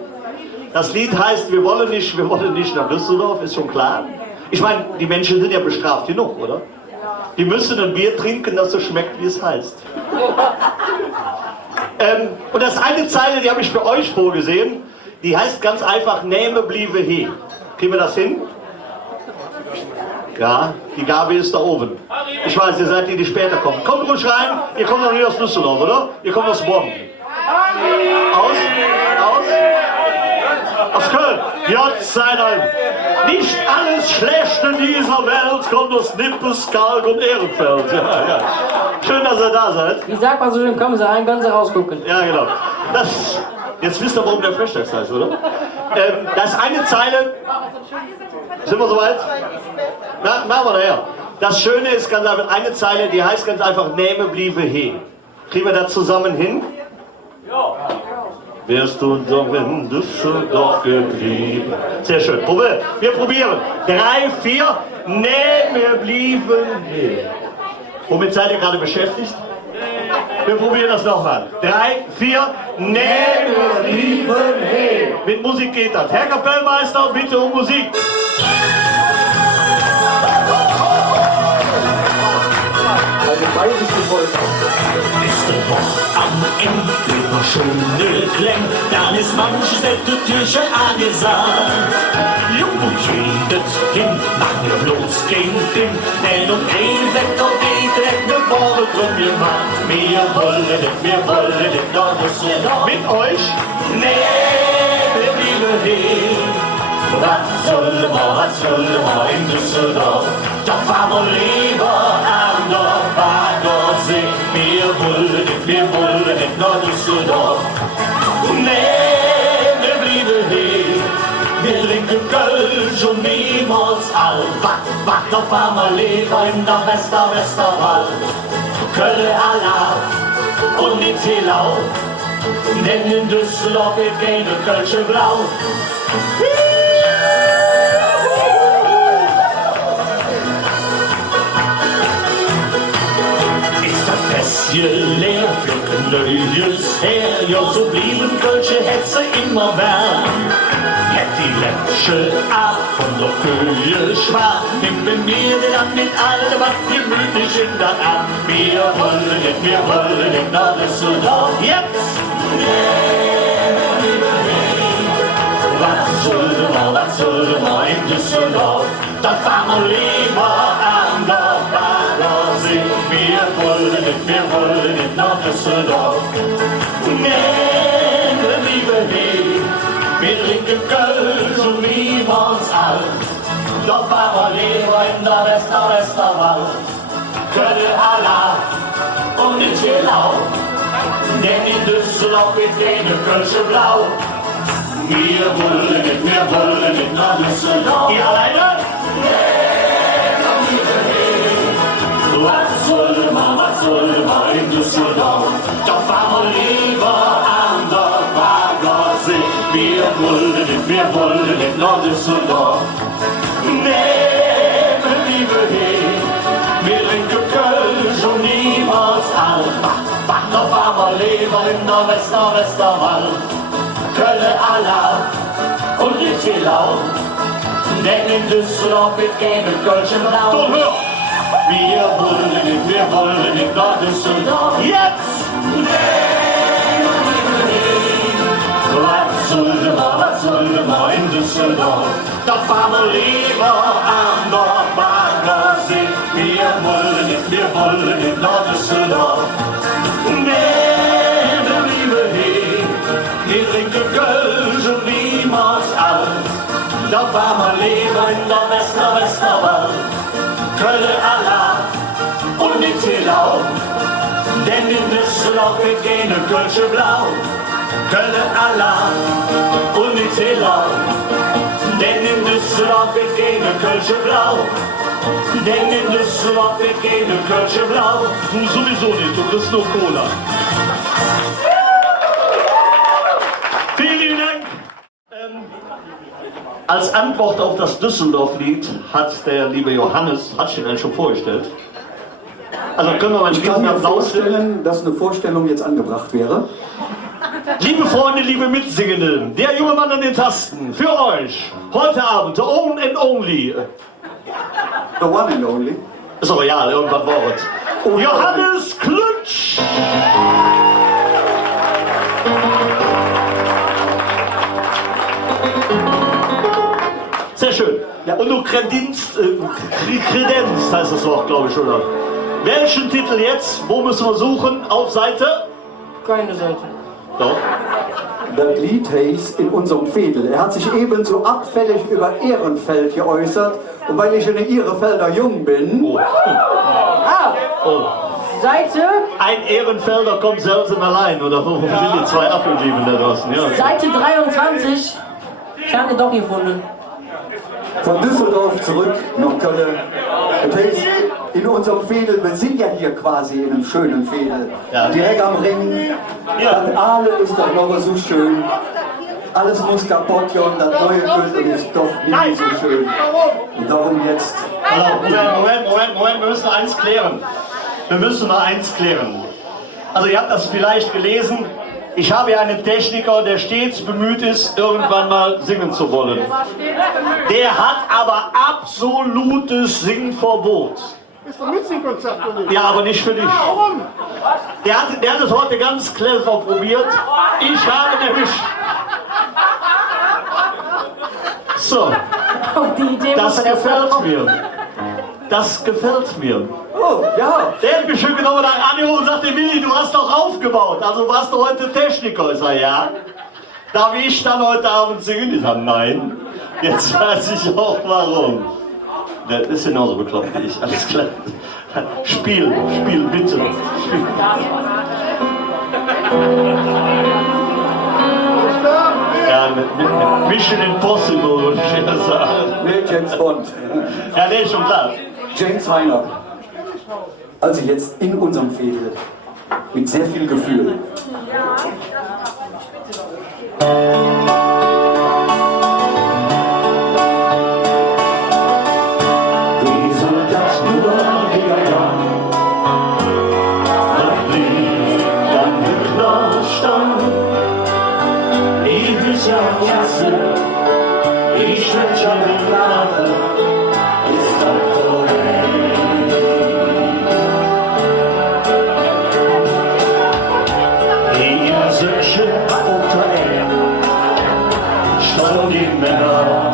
Das Lied heißt, wir wollen nicht nach Düsseldorf, ist schon klar. Ich meine, die Menschen sind ja bestraft genug, oder? Die müssen ein Bier trinken, das so schmeckt, wie es heißt. Und das eine Zeile, die habe ich für euch vorgesehen, die heißt ganz einfach, Nähme bliebe he. Kriegen wir das hin? Ja, die Gabe ist da oben. Ich weiß, ihr seid die, die später kommen. Kommt ruhig rein, ihr kommt doch nicht aus Düsseldorf, oder? Ihr kommt aus Bonn. Aus Köln. Gott sei Dank. Nicht alles Schlechte dieser Welt kommt aus Nippes, Kalk und Ehrenfeld. Ja. Schön, dass ihr da seid. Wie sagt man so schön, kommen Sie rein, können Sie rausgucken. Ja, genau. Jetzt wisst ihr, warum der Freshtext heißt, oder? Da ist eine Zeile. Sind wir soweit? Na, machen wir nachher. Das Schöne ist ganz einfach, eine Zeile, die heißt ganz einfach, Nähme bliebe he. Kriegen wir das zusammen hin? Ja. Wärst du doch in Düsseldorf geblieben. Sehr schön. Wir probieren. 3, 4, Nähme blieben he. Womit seid ihr gerade beschäftigt? Wir probieren das nochmal. 3, 4, Nähme blieben he. Mit Musik geht das. Herr Kapellmeister, bitte um Musik. Ist der Bock am Ende noch schöne Klänge, dann ist manches nette Türchen angesagt. Jung und jedes Kind, mach mir bloß kein Ding, denn um ein Wetter geht ne Woche drum gemacht. Wir wollen nicht noch Düsseldorf. Mit euch? Nee, wir blieben hier. Was sollen wir in Düsseldorf? Doch fahren wir lieber an der Baggersee. Wir wollen nicht nach Düsseldorf. Nee, wir blieben hier. Wir trinken Kölsch und niemals Alt. Doch fahren wir lieber in der Westerwald. Köln Allah und nicht Hillau. Denn in Düsseldorf geht keine Kölsche Blau. Fässchen leer für neues her, ja so blieben Kölsche Hetze immer wärm. Hätt die Läppsche ab von der Kühe schwach, nimm mir dann mit allem was gemütlich in der Hand. Wir wollen nicht nach Düsseldorf jetzt. Was sollen wir in Düsseldorf? Dann fahren wir lieber an der Baggersee. Wir wollen nicht nach Düsseldorf. Nee, wir blieben hier. Wir trinken Kölsch und niemals Alt. Doch fahren wir lieber in der Westerwald. Köln Allah und nicht Hillau. Denn in Düsseldorf wird keine Kölsche Blau. Wir wollen nicht nach Düsseldorf. Ihr alleine? Was sollen wir in Düsseldorf? Doch fahren wir lieber an der Baggersee. Wir wollen nicht nach Düsseldorf. Nee, wir blieben hier. Wir trinken Kölsch und niemals Alt. Doch fahren wir lieber in der Westerwald. Köln Allah und nicht Hillau. Denn in Düsseldorf wird keine Kölsche Blau. Wir wollen nicht nach Düsseldorf. Jetzt! Was sollen wir in Düsseldorf? Doch fahren wir lieber an der Baggersee. Wir wollen nicht nach Düsseldorf. Nee, wir blieben hier. Wir trinken Kölsch und niemals Alt. Doch fahren wir lieber in der Westerwald. Köln Allah und nicht Hillau. Denn in Düsseldorf wird keine Kölsche Blau. Köln Allah und nicht Hillau. Denn in Düsseldorf wird keine Kölsche Blau. Denn in Düsseldorf wird jede Kölsche blau. Du sowieso nicht, du kriegst nur Cola. Vielen lieben Dank. Als Antwort auf das Düsseldorf-Lied hat der liebe Johannes, hat sich den schon vorgestellt. Also können wir mal Ich kann mir vorstellen, dass eine Vorstellung jetzt angebracht wäre. Liebe Freunde, liebe Mitsingenden, der junge Mann an den Tasten, für euch, heute Abend, the one and only. The one and only. Ist doch real, irgendwas war es. Johannes Klutsch! Sehr schön. Ja. Und du Kredenz heißt das auch, glaube ich, oder? Welchen Titel jetzt? Wo müssen wir suchen? Auf Seite? Keine Seite. Doch. Das Lied heißt in unserem Fädel. Er hat sich ebenso abfällig über Ehrenfeld geäußert. Und weil ich in Ehrenfelder jung bin, Ah, Oh. Seite, Ein Ehrenfelder kommt selten allein, oder wo sind die zwei abgeblieben da draußen? Ja. Seite 23. Ich habe eine doch gefunden. von Düsseldorf zurück nach Köln. Das heißt, in unserem Fädel, wir sind ja hier quasi in einem schönen Fädel. Ja. Direkt am Ring. Ja. Das Aale ist doch noch so schön. Alles muss kaputt gehen, das neue Gürtel ist doch nicht so schön. Und darum jetzt. Also, Moment, wir müssen eins klären. Wir müssen mal eins klären. Also ihr habt das vielleicht gelesen. Ich habe ja einen Techniker, der stets bemüht ist, irgendwann mal singen zu wollen. Der hat aber absolutes Singverbot. Ist doch Mitsingkonzert, oder? Ja, aber nicht für dich. Warum? Der hat es heute ganz clever probiert. Ich habe nämlich... So, Auf die Idee das muss man gefällt erst mal mir. Das gefällt mir. Oh, ja. Der hat mich schon genommen nach angerufen und sagte, Willi, du hast doch aufgebaut, also warst du heute Techniker. Ich sage, ja. Darf ich dann heute Abend singen? Ich sage, nein. Jetzt weiß ich auch warum. Der ist genauso bekloppt wie ich, alles klar. Spiel, bitte. Spiel. Ja, mit Mission Impossible, würde ich ja sagen. Nee, James Bond. Ja, nee, schon klar. James Reiner. Also jetzt in unserem Fädel. Mit sehr viel Gefühl. Wie soll das nur gegangen? Was blieb dann geknatscht? Ich will ja Klasse, ich will ja mit Lache, ist das korrekt? Ihr solche Unternehmen, steuern die Männer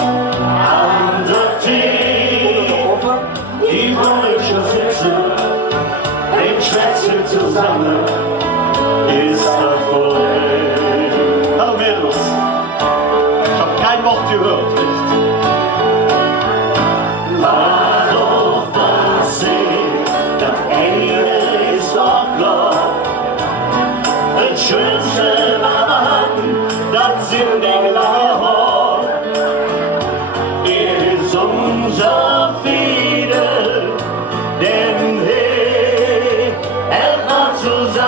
an der Tee. Die Wolke sitzen, im Schwätzchen zusammen, ist das korrekt? Hallo Mädels. Ich habe kein Wort gehört. Echt. War doch das See, das eine ist doch klar. Das Schönste war Mann, das sind die Glauben. Ist unser Friede, denn hey, hält man zusammen.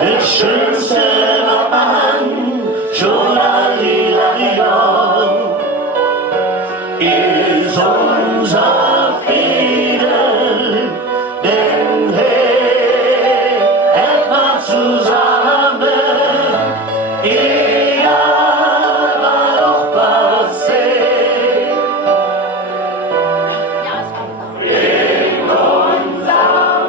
das Schönste noch an, schon ist unser Frieden, denn hey, hält man zusammen, egal was auch passiert. In unserem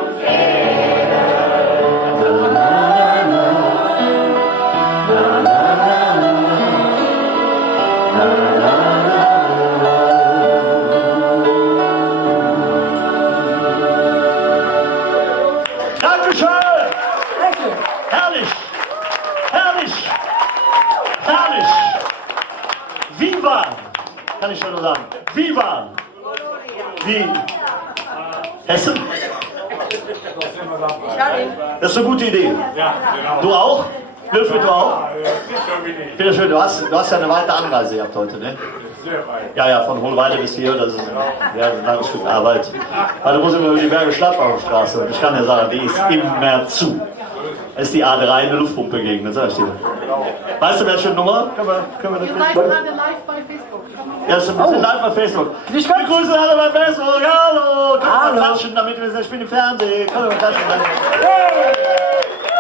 Dankeschön! Danke. Herrlich! Herrlich! Herrlich! Viva! Kann ich schon nur sagen. Viva! Wie? Hessen? Das ist eine gute Idee. Du auch? Wilfried, du auch? Bitte schön, du hast ja eine weite Anreise gehabt heute, ne? Ja, von Hohlweide bis hier, das ist ein langes Stück Arbeit. Aber du musst immer über die Berge Schlappbaustraße und ich kann dir sagen, die ist immer zu. Das ist die A3 eine Luftpumpe-Gegend, das sag ich dir. Weißt du, welche Nummer? Können wir das Ihr seid gerade live bei Facebook. Ja, wir sind live bei Facebook. Wir grüßen alle bei Facebook. Hallo! Können wir mal klatschen, damit wir ich bin im Fernsehen. Können wir klatschen?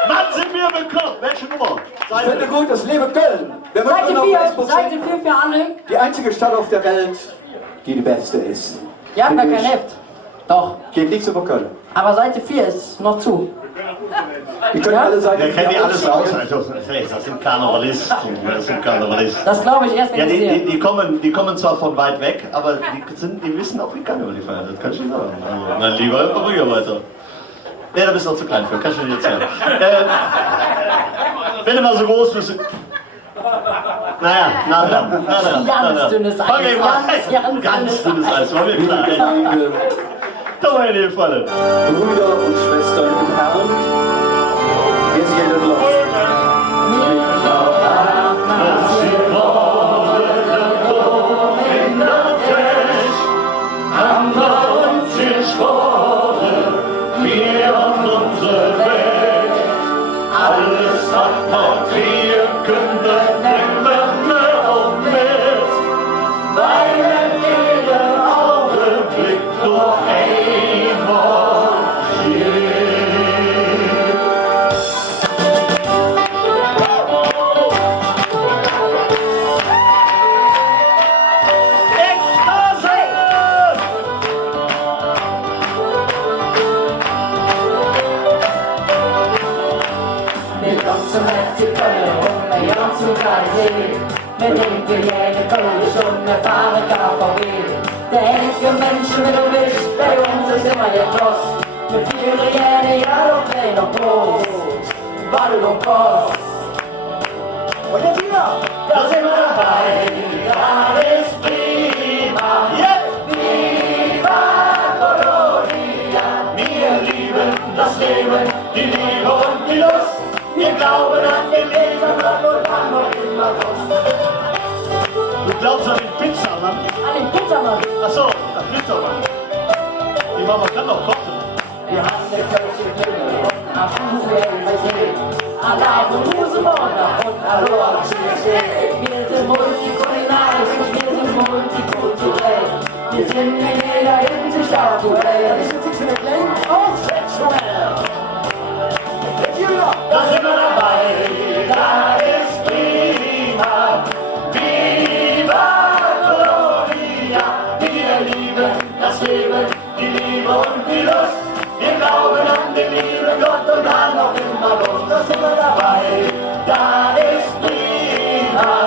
Mann, sind wir bekommen! Welche Nummer? Ich finde gut, das lebe Köln. Wir möchten Seite auf 4, Facebook Seite sehen. 4 für Anne. Die einzige Stadt auf der Welt, die die beste ist. Ihr habt gar Finde kein ich. Heft. Doch. Geht nichts über Köln. Aber Seite 4 ist noch zu. Die können Ja? alle Seiten Wir kennen die alles aus. aufschlagen. Das sind Karnevalisten. Das sind Karnevalisten. Das glaube ich erst, wenn Ja, ich sehe. die kommen zwar von weit weg, aber die wissen auch, wie Karneval die feiern. Das kann ich nicht sagen. Also, mein lieber Bürgermeister. Nee, da bist du noch zu klein für. Kann ich dir nicht erzählen. Wenn du mal so groß bist. Naja. Ganz dünnes Eis, Fang ich mal. ganz Ganz dünnes dünnes Eis. War mir klar. Liebe Komm mal in die Falle. Brüder und Schwestern im Herrn, wir sehen los. Haben wir uns gesprochen, wir und unsere Welt. Alles hat noch wir können, nehmen wir auch mit. Weil in jedem Augenblick nur einmal steht. Som efter Köln och när jag slutar se. Men inte gärna Köln som när fan kan vi. Det älskar människor med de visst är om så man gett oss. Med fyra gärna gör och väl och på. Vall och pass. Och det blir då. Jag ser man dabei. Das ist prima. Viva Colonia. Wir lieben das Leben, die Liebe und die Lust. Wir glauben an den Leben und haben noch immer Lust. Du glaubst an den Pizzamann? An den Pizzamann. Achso, das Pizzamann. Die Mama kann doch kochen. Wir hassen der Kirche Kinder und nach Hause versehen. Alla von Rosenborna und Aloha Tschüsse. Wir sind multikulinarisch und wir sind multikulturell. Wir sind in jeder Hinsicht aktuell. Das ist nicht mit Lenk und sexuell. Da sind wir dabei, da ist prima. Viva Colonia, wir lieben das Leben, die Liebe und die Lust. Wir glauben an den lieben Gott und haben noch immer Lust. Da sind wir dabei, da ist prima.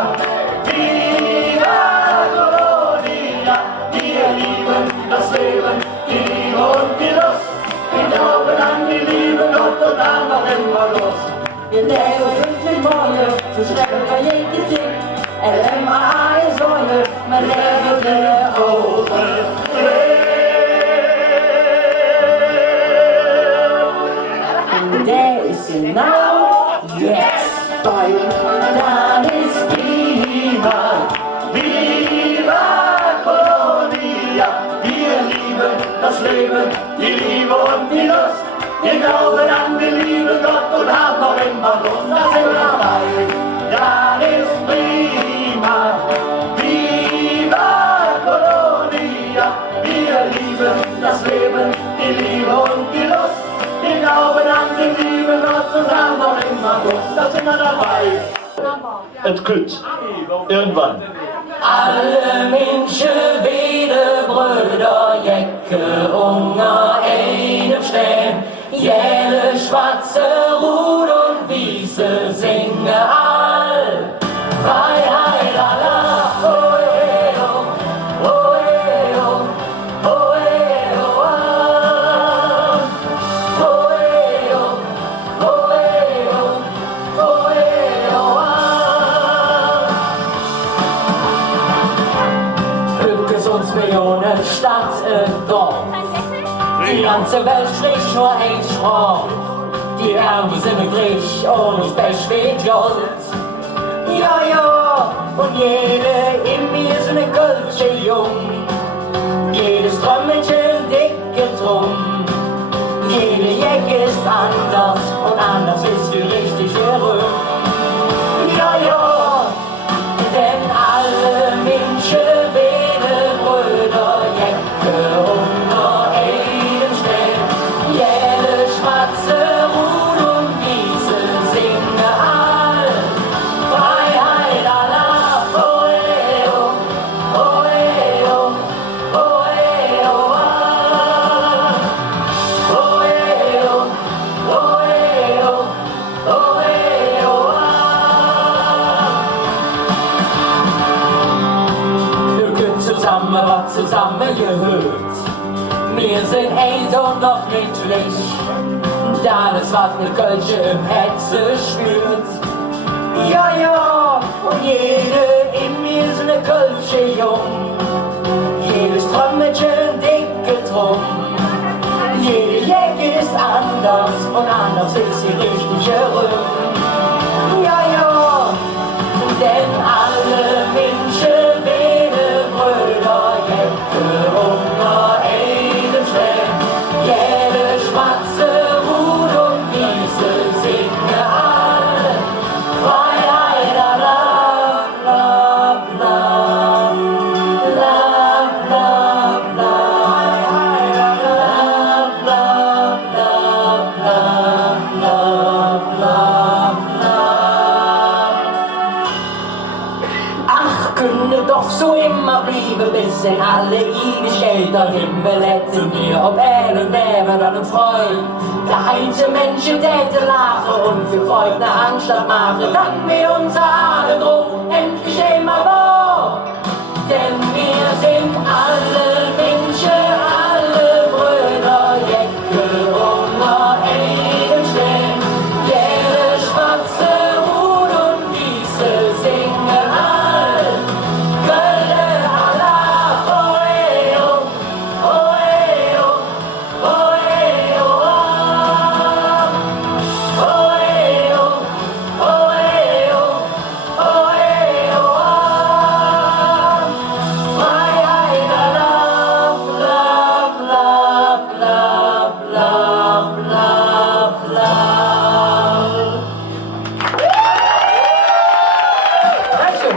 Viva Colonia, wir lieben das Leben, die Liebe und die Lust. Wir glauben an die liebe Gott und haben noch immer Lust. Wir lever pünktligt många, så släpper gick i tid. LMA är sorger, men lever blir over. There is enough, yes, boy. That is Viva, Viva Colonia. Wir lieben das Leben, die Liebe und die Lust. Wir glauben an den lieben Gott und haben noch immer da sind wir dabei. Es gut. Irgendwann. Alle Menschen wieder Brüder, Jecke unter einem stehen. Jede schwarze Rut und Wiese singen all. Freiheit Allah, oe, oh, oe, oh, oe, oh, ah. Oe, oh, oe, oh, oe, oh, ah. Hückes uns Millionen Stadt und Dorf. Die ganze Welt spricht nur ein Sprach. Die Ärmel sind übrig und uns Bett steht Gold. Ja, ja, und jede in mir ist eine Goldche Jung. Jedes Trommelchen dicke Drum. Jede Jacke ist anders und anders ist die richtige Rück. Ja, ja, denn alle Menschen wählen Brüder, Jacke unter einem stehen. Jede schwarze Rut und Wiese singen all. Freiheit Allah, oe, oh, oe, oh, oe, oh, ah. Oe, oh, oe, oh, oe, oh, ah. Wir gehören zusammen, was zusammengehört. Wir sind eins und doch nicht schlecht. Alles, was eine Kölsche im Herzen spürt. Ja, ja, und jede in mir ist eine Kölsche Jung. Jedes Trommelchen dicke Drum. Jede Jacke ist anders und anders ist die richtige Rücken. Ja, ja, denn alle Menschen wählen Brüder, Jacke unter einem stehen. Jede schwarze Rut und Wiese singen all. Freiheit, Allah, love, love, love, love, love, love, love, love, love, love, love. Ach, könnte doch so immer bleiben, bis in alle Ewigkeit der Himmel hätte mir ob Erden wäre dann ein Freund. Der heimste Menschen täte lachen und für Freud ne Anstatt machen, dann wir uns alle drum endlich einmal wahr. Denn wir sind alle Menschen, alle Brüder, Jecke unter einem stehen. Jede schwarze Rut und Wiese singen all. Gölle Allah, oe, oh, oe, oh, oe, oh, ah. Oe, oh, oe, oh, oe, oh, ah. Freiheit, love, love, love, love, love, love, love. Dankeschön.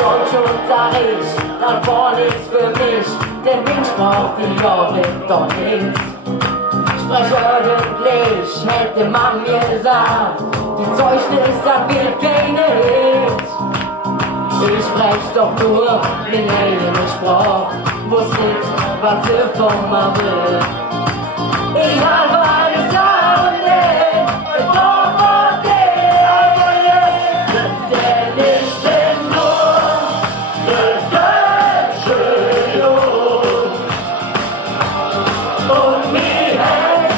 Deutsche Unterricht, dann war nichts für mich, denn Mensch braucht die Jahre doch nicht. Spreche ordentlich, hätte man mir gesagt, die Zeugnis, das wird keine Hit. Ich sprech doch nur mit einer Sprache, muss nicht, was ihr von mir will. Egal, was ich sage, ich brauch von dir, denn ich bin nur der Kölsche Jung. Und mir hält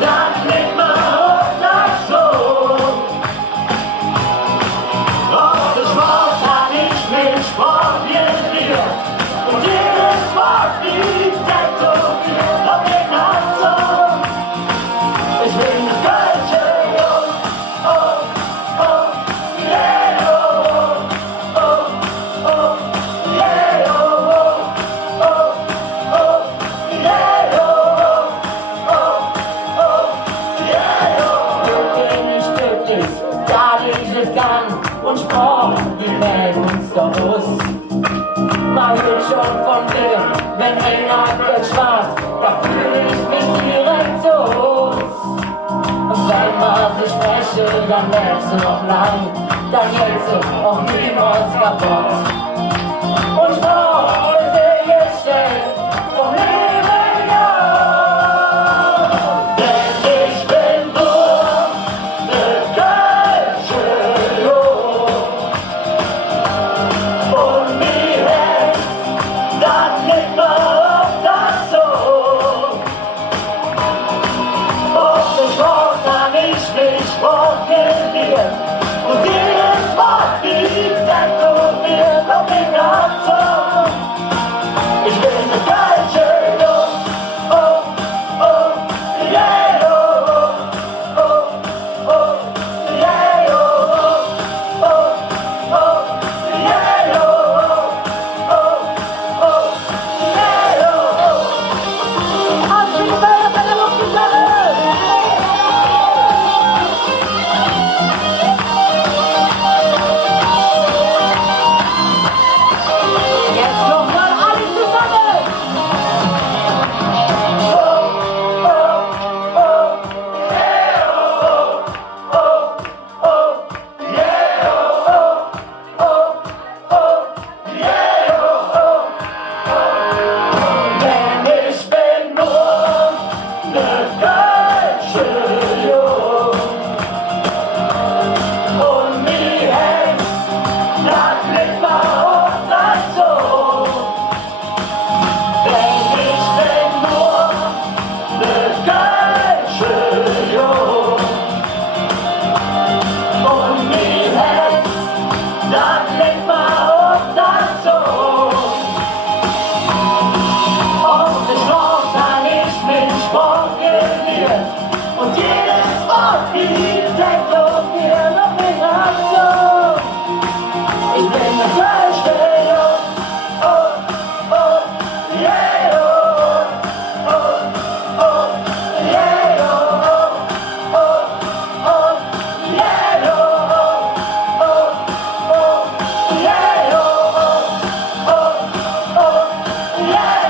das nicht mehr auf das schon. Doch das Wort hat nicht mit Sport wie wir. Und jedes Wort liegt der Kopf auf den Herzen. ist, da ich es kann und sprach die Welt uns doch aus. Man will schon von mir, wenn einer wird schwarz, da fühle ich mich direkt so. Und wenn man sich spreche, dann wärst du noch lang, dann geht sie auch niemals kaputt. Und sprach, dass er jetzt stellt, vom Leben ja. Denn ich bin nur ne deutsche Luft. Und mir hält das nicht mal auf das so. Und ich brauch da nicht mich motiviert. Und jedes Wort liegt tätowiert auf den Herzen. Ich bin ne deutsche Luft. Oh, oh, yeah, oh, oh, oh, yeah, oh, oh, oh, yeah, oh, oh, oh, yeah, oh. Happy birthday, Lucky Brother! Jetzt noch mal alle zusammen! Denn ich bin nur ne deutsche Jung. Und mir hängt das nicht mal auf das so. Denn ich bin nur ne deutsche Jung. Und mir hängt das nicht mal auf das so. Und ich brauch da nicht mit Sport gewählt. Und jedes Wort liegt tätowiert auf den Herzen. Ich bin ne deutsche Jung. Oh, oh, yeah, oh, oh, oh, yeah, oh, oh, oh, yeah, oh, oh, oh, yeah, oh, oh, oh, yeah, oh, oh, oh, yeah,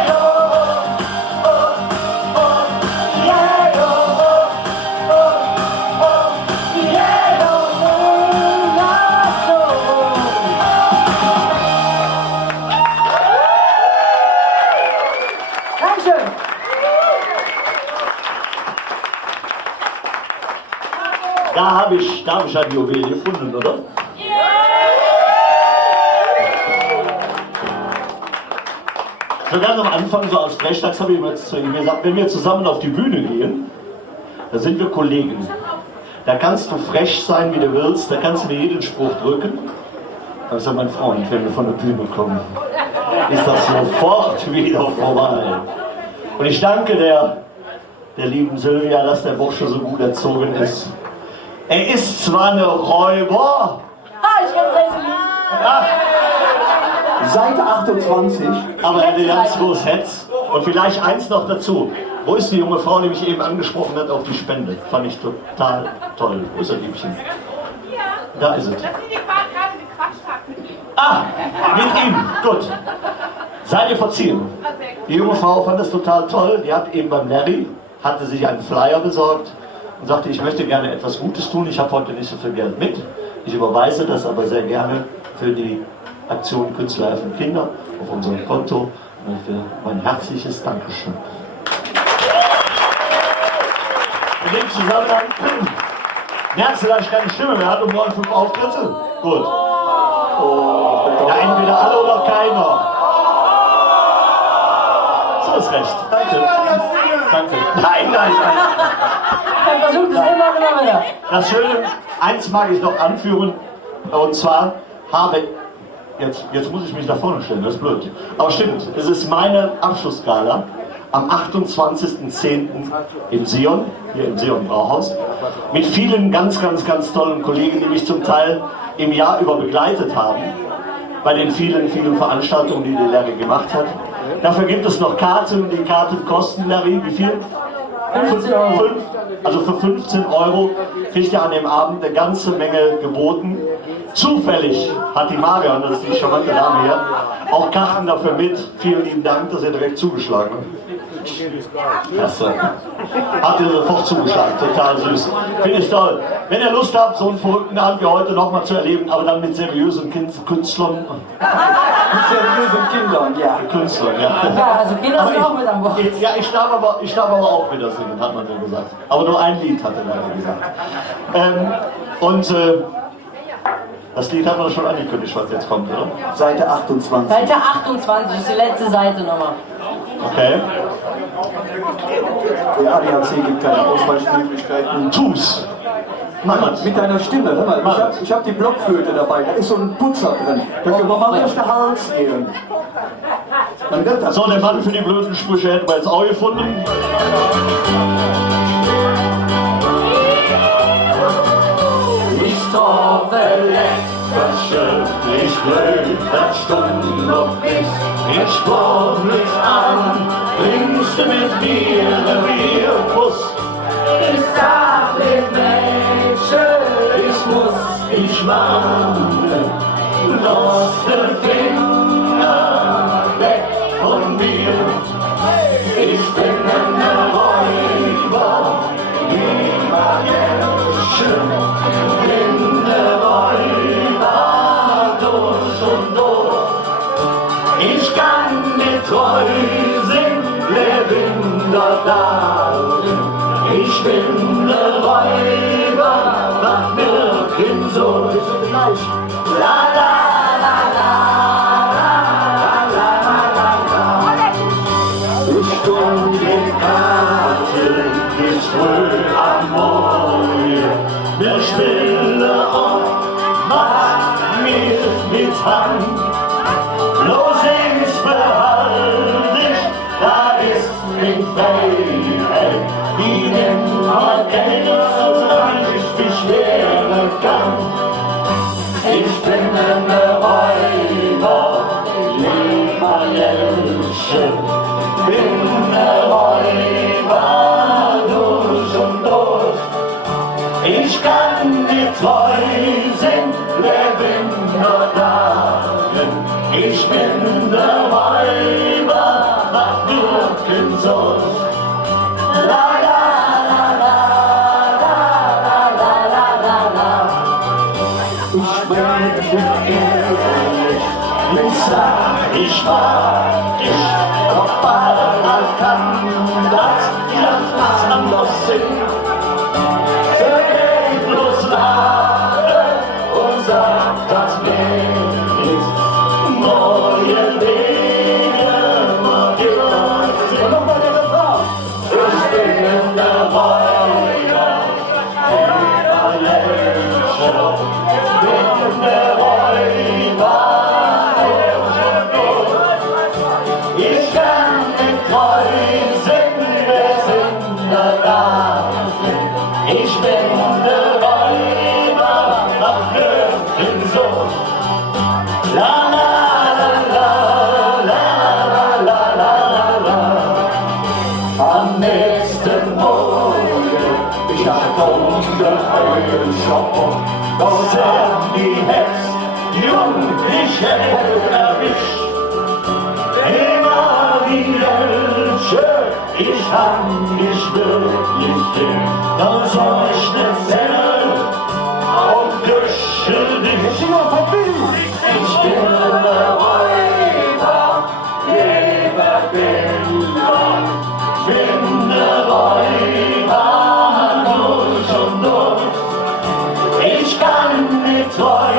Dankeschön. Da habe ich ein Juwel gefunden, oder? So ganz am Anfang, so als Frechtags, habe ich immer zu ihm gesagt, wenn wir zusammen auf die Bühne gehen, da sind wir Kollegen. Da kannst du frech sein, wie du willst, da kannst du mir jeden Spruch drücken. Aber ich sage, mein Freund, wenn wir von der Bühne kommen, ist das sofort wieder vorbei. Und ich danke der lieben Sylvia, dass der Bursche so gut erzogen ist. Er ist zwar eine Räuber, Ich kann das Lied. ja, Seite 28. aber er hat ganz groß Hetz. Und vielleicht eins noch dazu. Wo ist die junge Frau, die mich eben angesprochen hat auf die Spende? Fand ich total toll. Wo ist das Liebchen? Da ist es. Dass sie die Fahrt gerade gequatscht hat mit ihm. Ah, mit ihm. Gut. Seid ihr verziehen. Die junge Frau fand das total toll. Die hat eben beim Larry, hatte sich einen Flyer besorgt und sagte, ich möchte gerne etwas Gutes tun. Ich habe heute nicht so viel Geld mit. Ich überweise das aber sehr gerne für die Aktion Künstlerhelfen Kinder auf unserem Konto. Und für mein herzliches Dankeschön. In dem Zusammenhang, merkst du, dass ich keine Stimme mehr habe und morgen 5 Auftritte? Gut. Ja, entweder alle oder keiner. So ist recht. Danke. Danke. Nein, nein, nein. Ich versuche das immer und immer wieder. Das Schöne, eins mag ich noch anführen, und zwar habe, jetzt muss ich mich da vorne stellen, das ist blöd, aber stimmt, es ist meine Abschlussgala am 28.10. im Sion, hier im Sion Brauhaus, mit vielen ganz tollen Kollegen, die mich zum Teil im Jahr über begleitet haben, bei den vielen Veranstaltungen, die die Larry gemacht hat. Dafür gibt es noch Karten, die Karten kosten, Larry, wie viel? 15 Euro. Also für 15 € kriegt ihr an dem Abend eine ganze Menge geboten. Zufällig hat die Marion, das ist die charmante Dame hier, auch Karten dafür mit. Vielen lieben Dank, dass ihr direkt zugeschlagen habt. Klasse. Habt ihr sofort zugeschlagen, total süß. Finde ich toll. Wenn ihr Lust habt, so einen verrückten Abend wie heute nochmal zu erleben, aber dann mit seriösen Künstlern. Mit seriösen Kindern, ja. Künstlern, ja. Ja, also Kinder sind auch mit an Bord. Ja, ich darf aber auch wieder singen, hat man so gesagt. Aber nur ein Lied hat er leider gesagt. Das Lied hat man schon angekündigt, was jetzt kommt, oder? Seite 28. Seite 28 ist die letzte Seite nochmal. Okay. Der ADAC gibt keine Ausweichmöglichkeiten. Tu's. Mach es. Mit deiner Stimme, hör mal, ich hab die Blockflöte dabei, da ist so ein Putzer drin. Da können wir mal durch den Hals gehen. Dann wird das. So, der Mann für die blöden Sprüche hätten wir jetzt auch gefunden. Ich hoffe, was schriftlich blöd, das Stunden noch nicht. Ich sprach mich an, bringst du mit mir einen Kuss? Ich sag dem Mädchen, ich muss dich machen. Lass den Finger weg von mir. Ich bin ein Räuber, lieber Mädchen. Bin der Räuber durch und durch. Ich kann dir treu sein, leben dort darin. Ich bin der Räuber, mach nirgends so. La la la la la la la la. Ich komm den Garten, ich früh am Morgen. Wir spielen auf, mach mir mit Hand. Bloß eins behalt ich, da ist mein Freiheit. Die nimmt mal Geld, solange ich mich wehren kann. Ich bin ein Räuber, lieber Jelchen. Bin ein Räuber durch und durch. Ich kann dir treu sein, leben nur darin. Ich bin der Räuber, mach nirgends so. La la la la la la la la la. Ich bin ehrlich, ich sag, ich mag dich, doch bald kann das was anders sein. Und sagt das mir nicht. Neue Wege, ich bin in der Räuber, lieber Jelchen. Bin der Räuber, ich kann nicht treu sein, wir sind da. Ich bin der Räuber, mach nirgends so. La la la la la la la la. Am nächsten Morgen, ich hab ungeheuer Schock. Doch sagt die Hex, Jung, ich hätt erwischt. Immer die Jelche, ich hab dich wirklich lieb. Dann soll ich nicht zählen und küsse dich. Ich bin der Räuber, lieber Kinder. Bin der Räuber, durch und durch. Ich kann nicht treu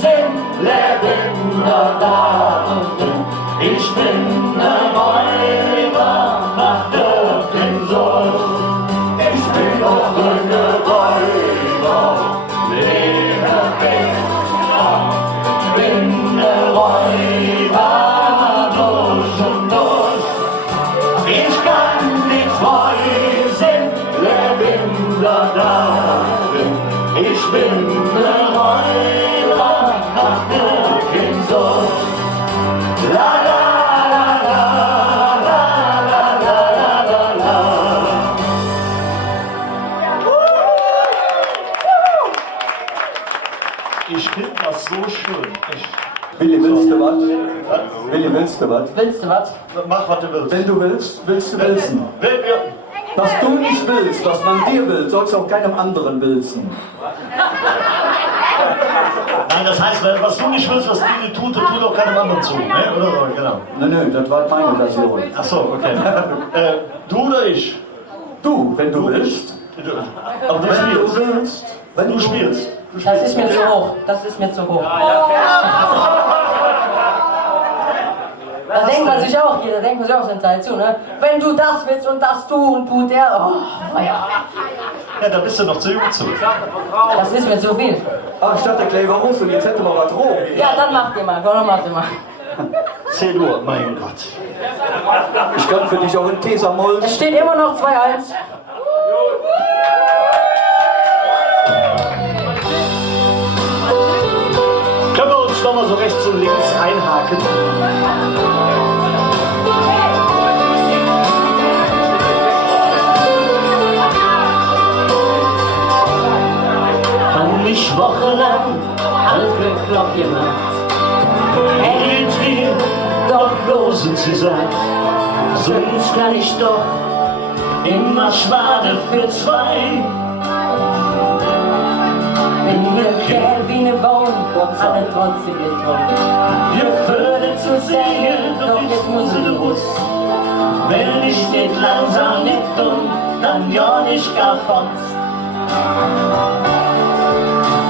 sein, leben nur darin. Ich bin der Räuber, mach nirgends so. Ich bin auch ein Räuber, lieber Kinder. Bin der Räuber, durch und durch. Ich kann nicht treu sein, leben darin. Ich bin der Räuber, mach nirgends so. La la la Ich finde das so schön. Willi, willst du was? Willi, willst du was? Willst du was? Mach, was du willst. Wenn du willst, willst du wilsen. Wenn wir, Was du nicht willst, was man dir will, sollst du auch keinem anderen wilsen. nein, das heißt, was du nicht willst, was die tut, tut auch keinem anderen zu. Ne? Oder so, genau. Nein, das war meine Version. Ach so, okay. Du oder ich? Du, wenn du willst. Aber du Wenn du spielst. willst. Wenn Du spielst. Das ist mir zu hoch. Das ist mir zu hoch. Da denkt man sich auch, jeder denkt man sich auch seine Zeit zu, ne? Wenn du das willst und das du und du der, oh, ja. Ja, da bist du noch zu jung zu. Das ist mir zu viel. Ach, ich dachte, Kleber Russ und jetzt hätten wir was roh. Ja, dann mach dir mal, komm, dann mach dir mal. 10 Uhr, mein Gott. Ich kann für dich auch in Käsermolch. Es steht immer noch 2-1. Können wir uns noch mal so rechts und links einhaken? Hab mich wochenlang alles Glück gemacht. Hält mir doch bloß sie sagt, sonst kann ich doch immer schade für zwei. Bin ne Kerl wie ne Baum, kommt alle trotzdem gekommen. Wir können zu sehen, doch jetzt muss sie los. Wenn ich nicht langsam nicht dumm, dann ja nicht gar sonst.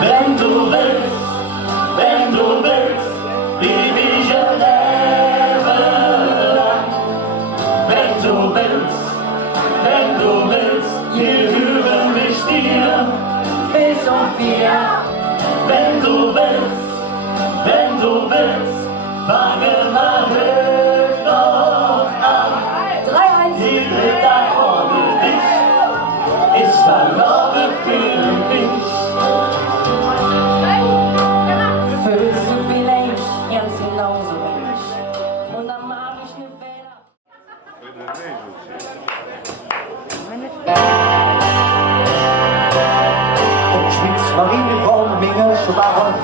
Wenn du willst, lieb ich ein Leben lang. Wenn du willst, gehören mich dir. Bis und wir, Wenn du willst, wage mal höch noch an. 3-1. Jede Tag ohne dich ist verloren für mich. Fühlst du vielleicht ganz genauso wie ich? Und dann mach ich ne Fehler. Und schwitzt Marienkorn, Menge Schwachen.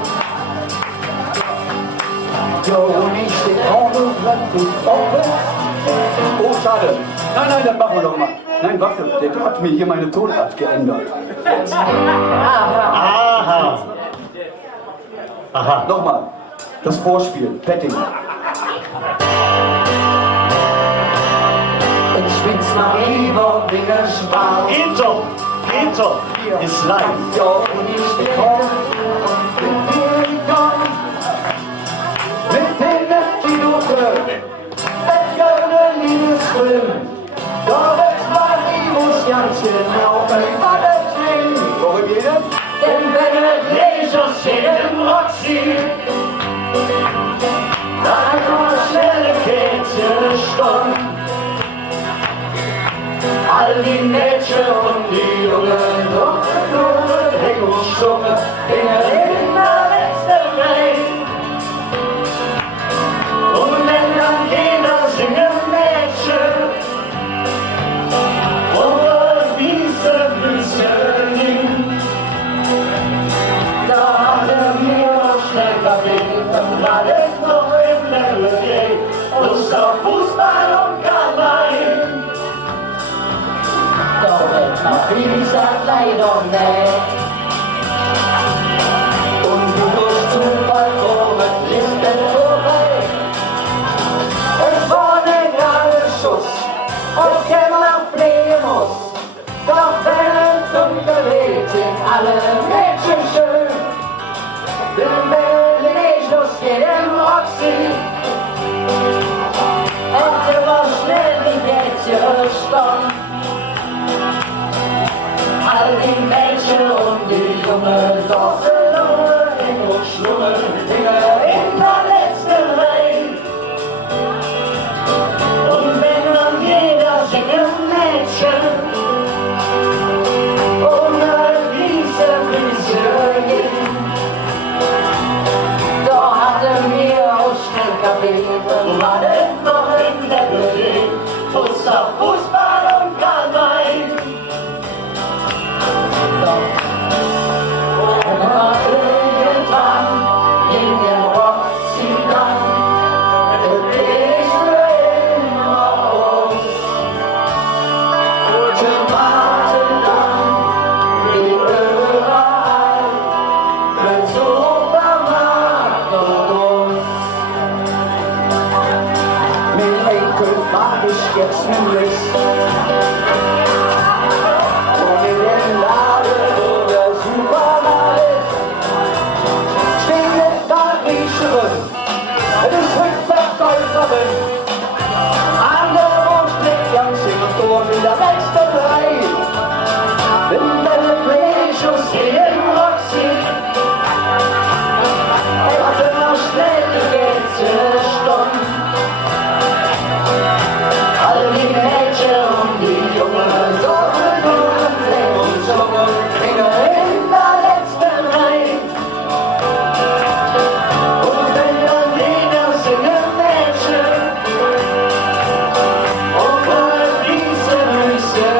Jo, und ich den Korn und Bocken. Oh, schade. Nein, das machen wir doch mal. Nein, warte, der hat mir hier meine Tonart geändert. Aha. Aha. Nochmal, das Vorspiel, Petting. Und schwitzt Marienborn, Menge Schwarz. Geht doch ist live. Ja, und ich den Korn und bin hier gekommen. Mit den Minuten, ein gerne Liebesfilm. Doch es war die muss ganz genau bei alles sehen. Korrigieren? Denn wenn er Ich aus jedem Roxy, da kommt schnelle Kätzchen. All die Mädchen und die Jungen, doch Heck und Schunge, in der letzte Reihe. Und wenn dann jeder singen Mädchen, und das Wiese ging, da hatte mir noch schnell Kaffee, dann war es noch im Level Gay, Lust auf Fußball und Karneval. doch etwas dieser leider nicht. Und du durch Zufall kommen, Listen vorbei. Es war ne geile Schuss, und Kämmer fliegen muss. Doch wenn zum Gerät sind alle Mädchen schön. Denn wenn ich los geht im Roxy, hätte war schnell die Kätzchen stand. All die Mädchen und die Jungen, doch verloren und schlungen, Finger in der letzten Reihe. Und wenn dann jeder singen Mädchen, Und ein Wiese ging, da hatte mir aus schnell Kaffee war es noch im Level Gay, Lust auf Fußball und Karneval. und war mach ich jetzt nämlich. Und in den Laden oder Supermarkt stehen jetzt da Griecherin, es ist Rückverkäuferin. An der Wohnstrecke am Singapur in der Bäckerei. In der Precious in Roxy. Warte mal schnell, geht's Stunde. Alle die Mädchen und die Jungen, Sorgen und Zungen, Finger in der letzten Reihe. Und wenn dann jeder singen Mädchen, und wollen diese Müsse,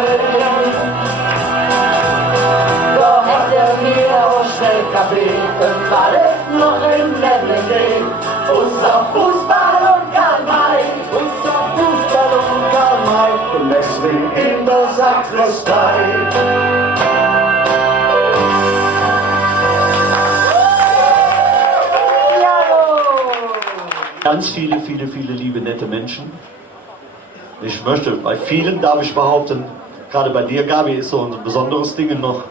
da hätte mir auch schnell Kaffee und alles noch im Level gehen. Unser Fußball und Karl May, unser Fußball und Karl May, und deswegen in der Sakristei. Ganz viele liebe, nette Menschen. Ich möchte, bei vielen darf ich behaupten, gerade bei dir, Gabi, ist so ein besonderes Ding noch.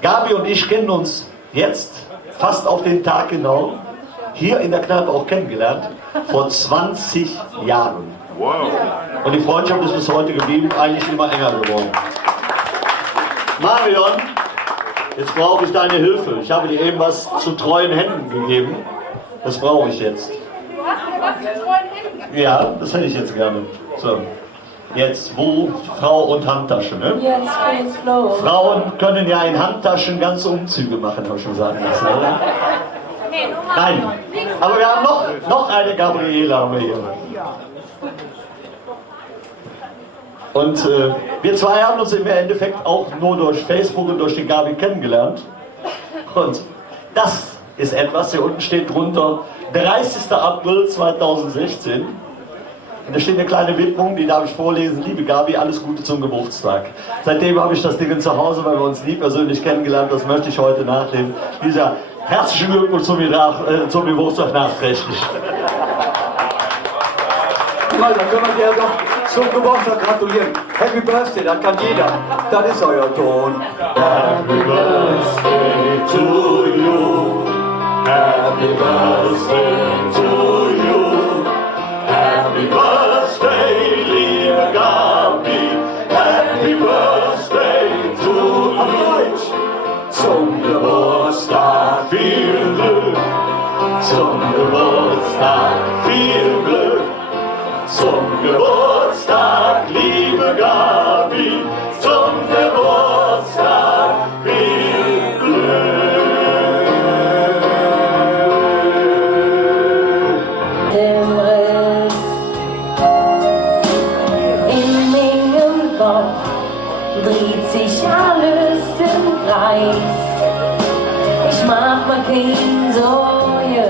Gabi und ich kennen uns jetzt fast auf den Tag genau, hier in der Kneipe auch kennengelernt, vor 20 Jahren. Wow. Und die Freundschaft ist bis heute geblieben, eigentlich immer enger geworden. Marion, jetzt brauche ich deine Hilfe. Ich habe dir eben was zu treuen Händen gegeben. Das brauche ich jetzt. Du hast mir was mit treuen Händen gegeben. Ja, das hätte ich jetzt gerne. So, jetzt wo Frau und Handtasche, ne? Jetzt geht's los. Frauen können ja in Handtaschen ganze Umzüge machen, habe ich schon sagen lassen, oder? Nee, Nummer Nein, aber wir haben noch eine Gabriele haben wir hier. Und wir zwei haben uns im Endeffekt auch nur durch Facebook und durch die Gabi kennengelernt. Und das ist etwas, hier unten steht drunter, 30. April 2016. Und da steht eine kleine Widmung, die darf ich vorlesen. Liebe Gabi, alles Gute zum Geburtstag. Seitdem habe ich das Ding zu Hause, weil wir uns nie persönlich kennengelernt, das möchte ich heute nachlesen. Dieser herzlichen Glückwunsch zum Geburtstag nachträglich. Mal, dann können wir dir doch zum Geburtstag gratulieren. Happy Birthday, das kann jeder. Das ist euer Ton. Happy birthday to you. Happy birthday to you. Happy birthday, liebe Gabi. Happy birthday to you. Zum Geburtstag viel Glück. Zum Geburtstag viel Glück. Zum Geburtstag, liebe Gabi, zum Geburtstag viel Glück. Im Riss in meinem Kopf dreht sich alles im Kreis. Ich mach mir keine Sorge,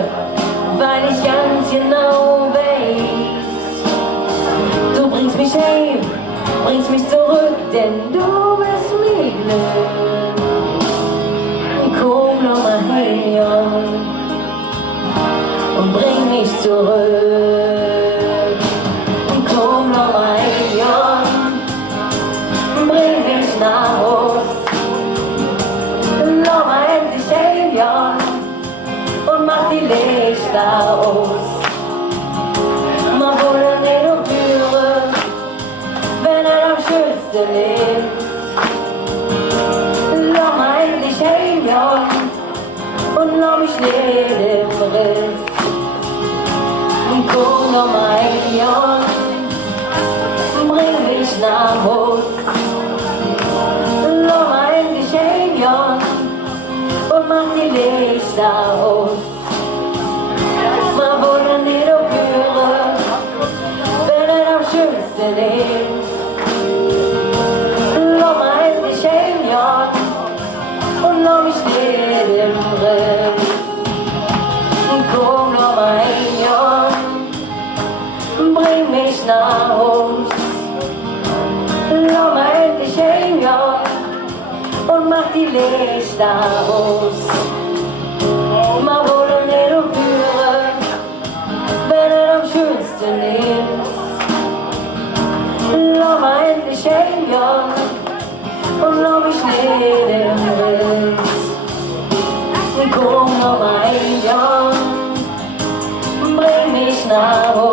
weil ich ganz genau weiß, du bringst mich heim, bringst mich zurück, denn du bist mir Glück. Komm noch mal heim, Jan, und bring mich zurück. Komm noch mal heim, Jan, bring mich nach Haus. Noch mal endlich heim, Jan, und mach die Lichter aus. Man wollte nicht umführen, wenn am schönsten ist. Lass mal endlich heim, Jan, und lass mich nicht im Riss. Komm noch mal heim, Jan, bring mich nach Haus. Lass mal endlich heim, Jan, und mach die Lichter aus. Man wollte nicht umführen, wenn am schönsten ist. Lass mal endlich heim, Jan, und lass mich nicht im Riss. Komm noch mal heim, Jan, bring mich nach Haus. Lass mal endlich heim, Jan, und mach die Lichter aus. Man wollte nicht umführen, wenn am schönsten ist. jedem Riss. Komm noch ein Jahr, bring mich nach Hause.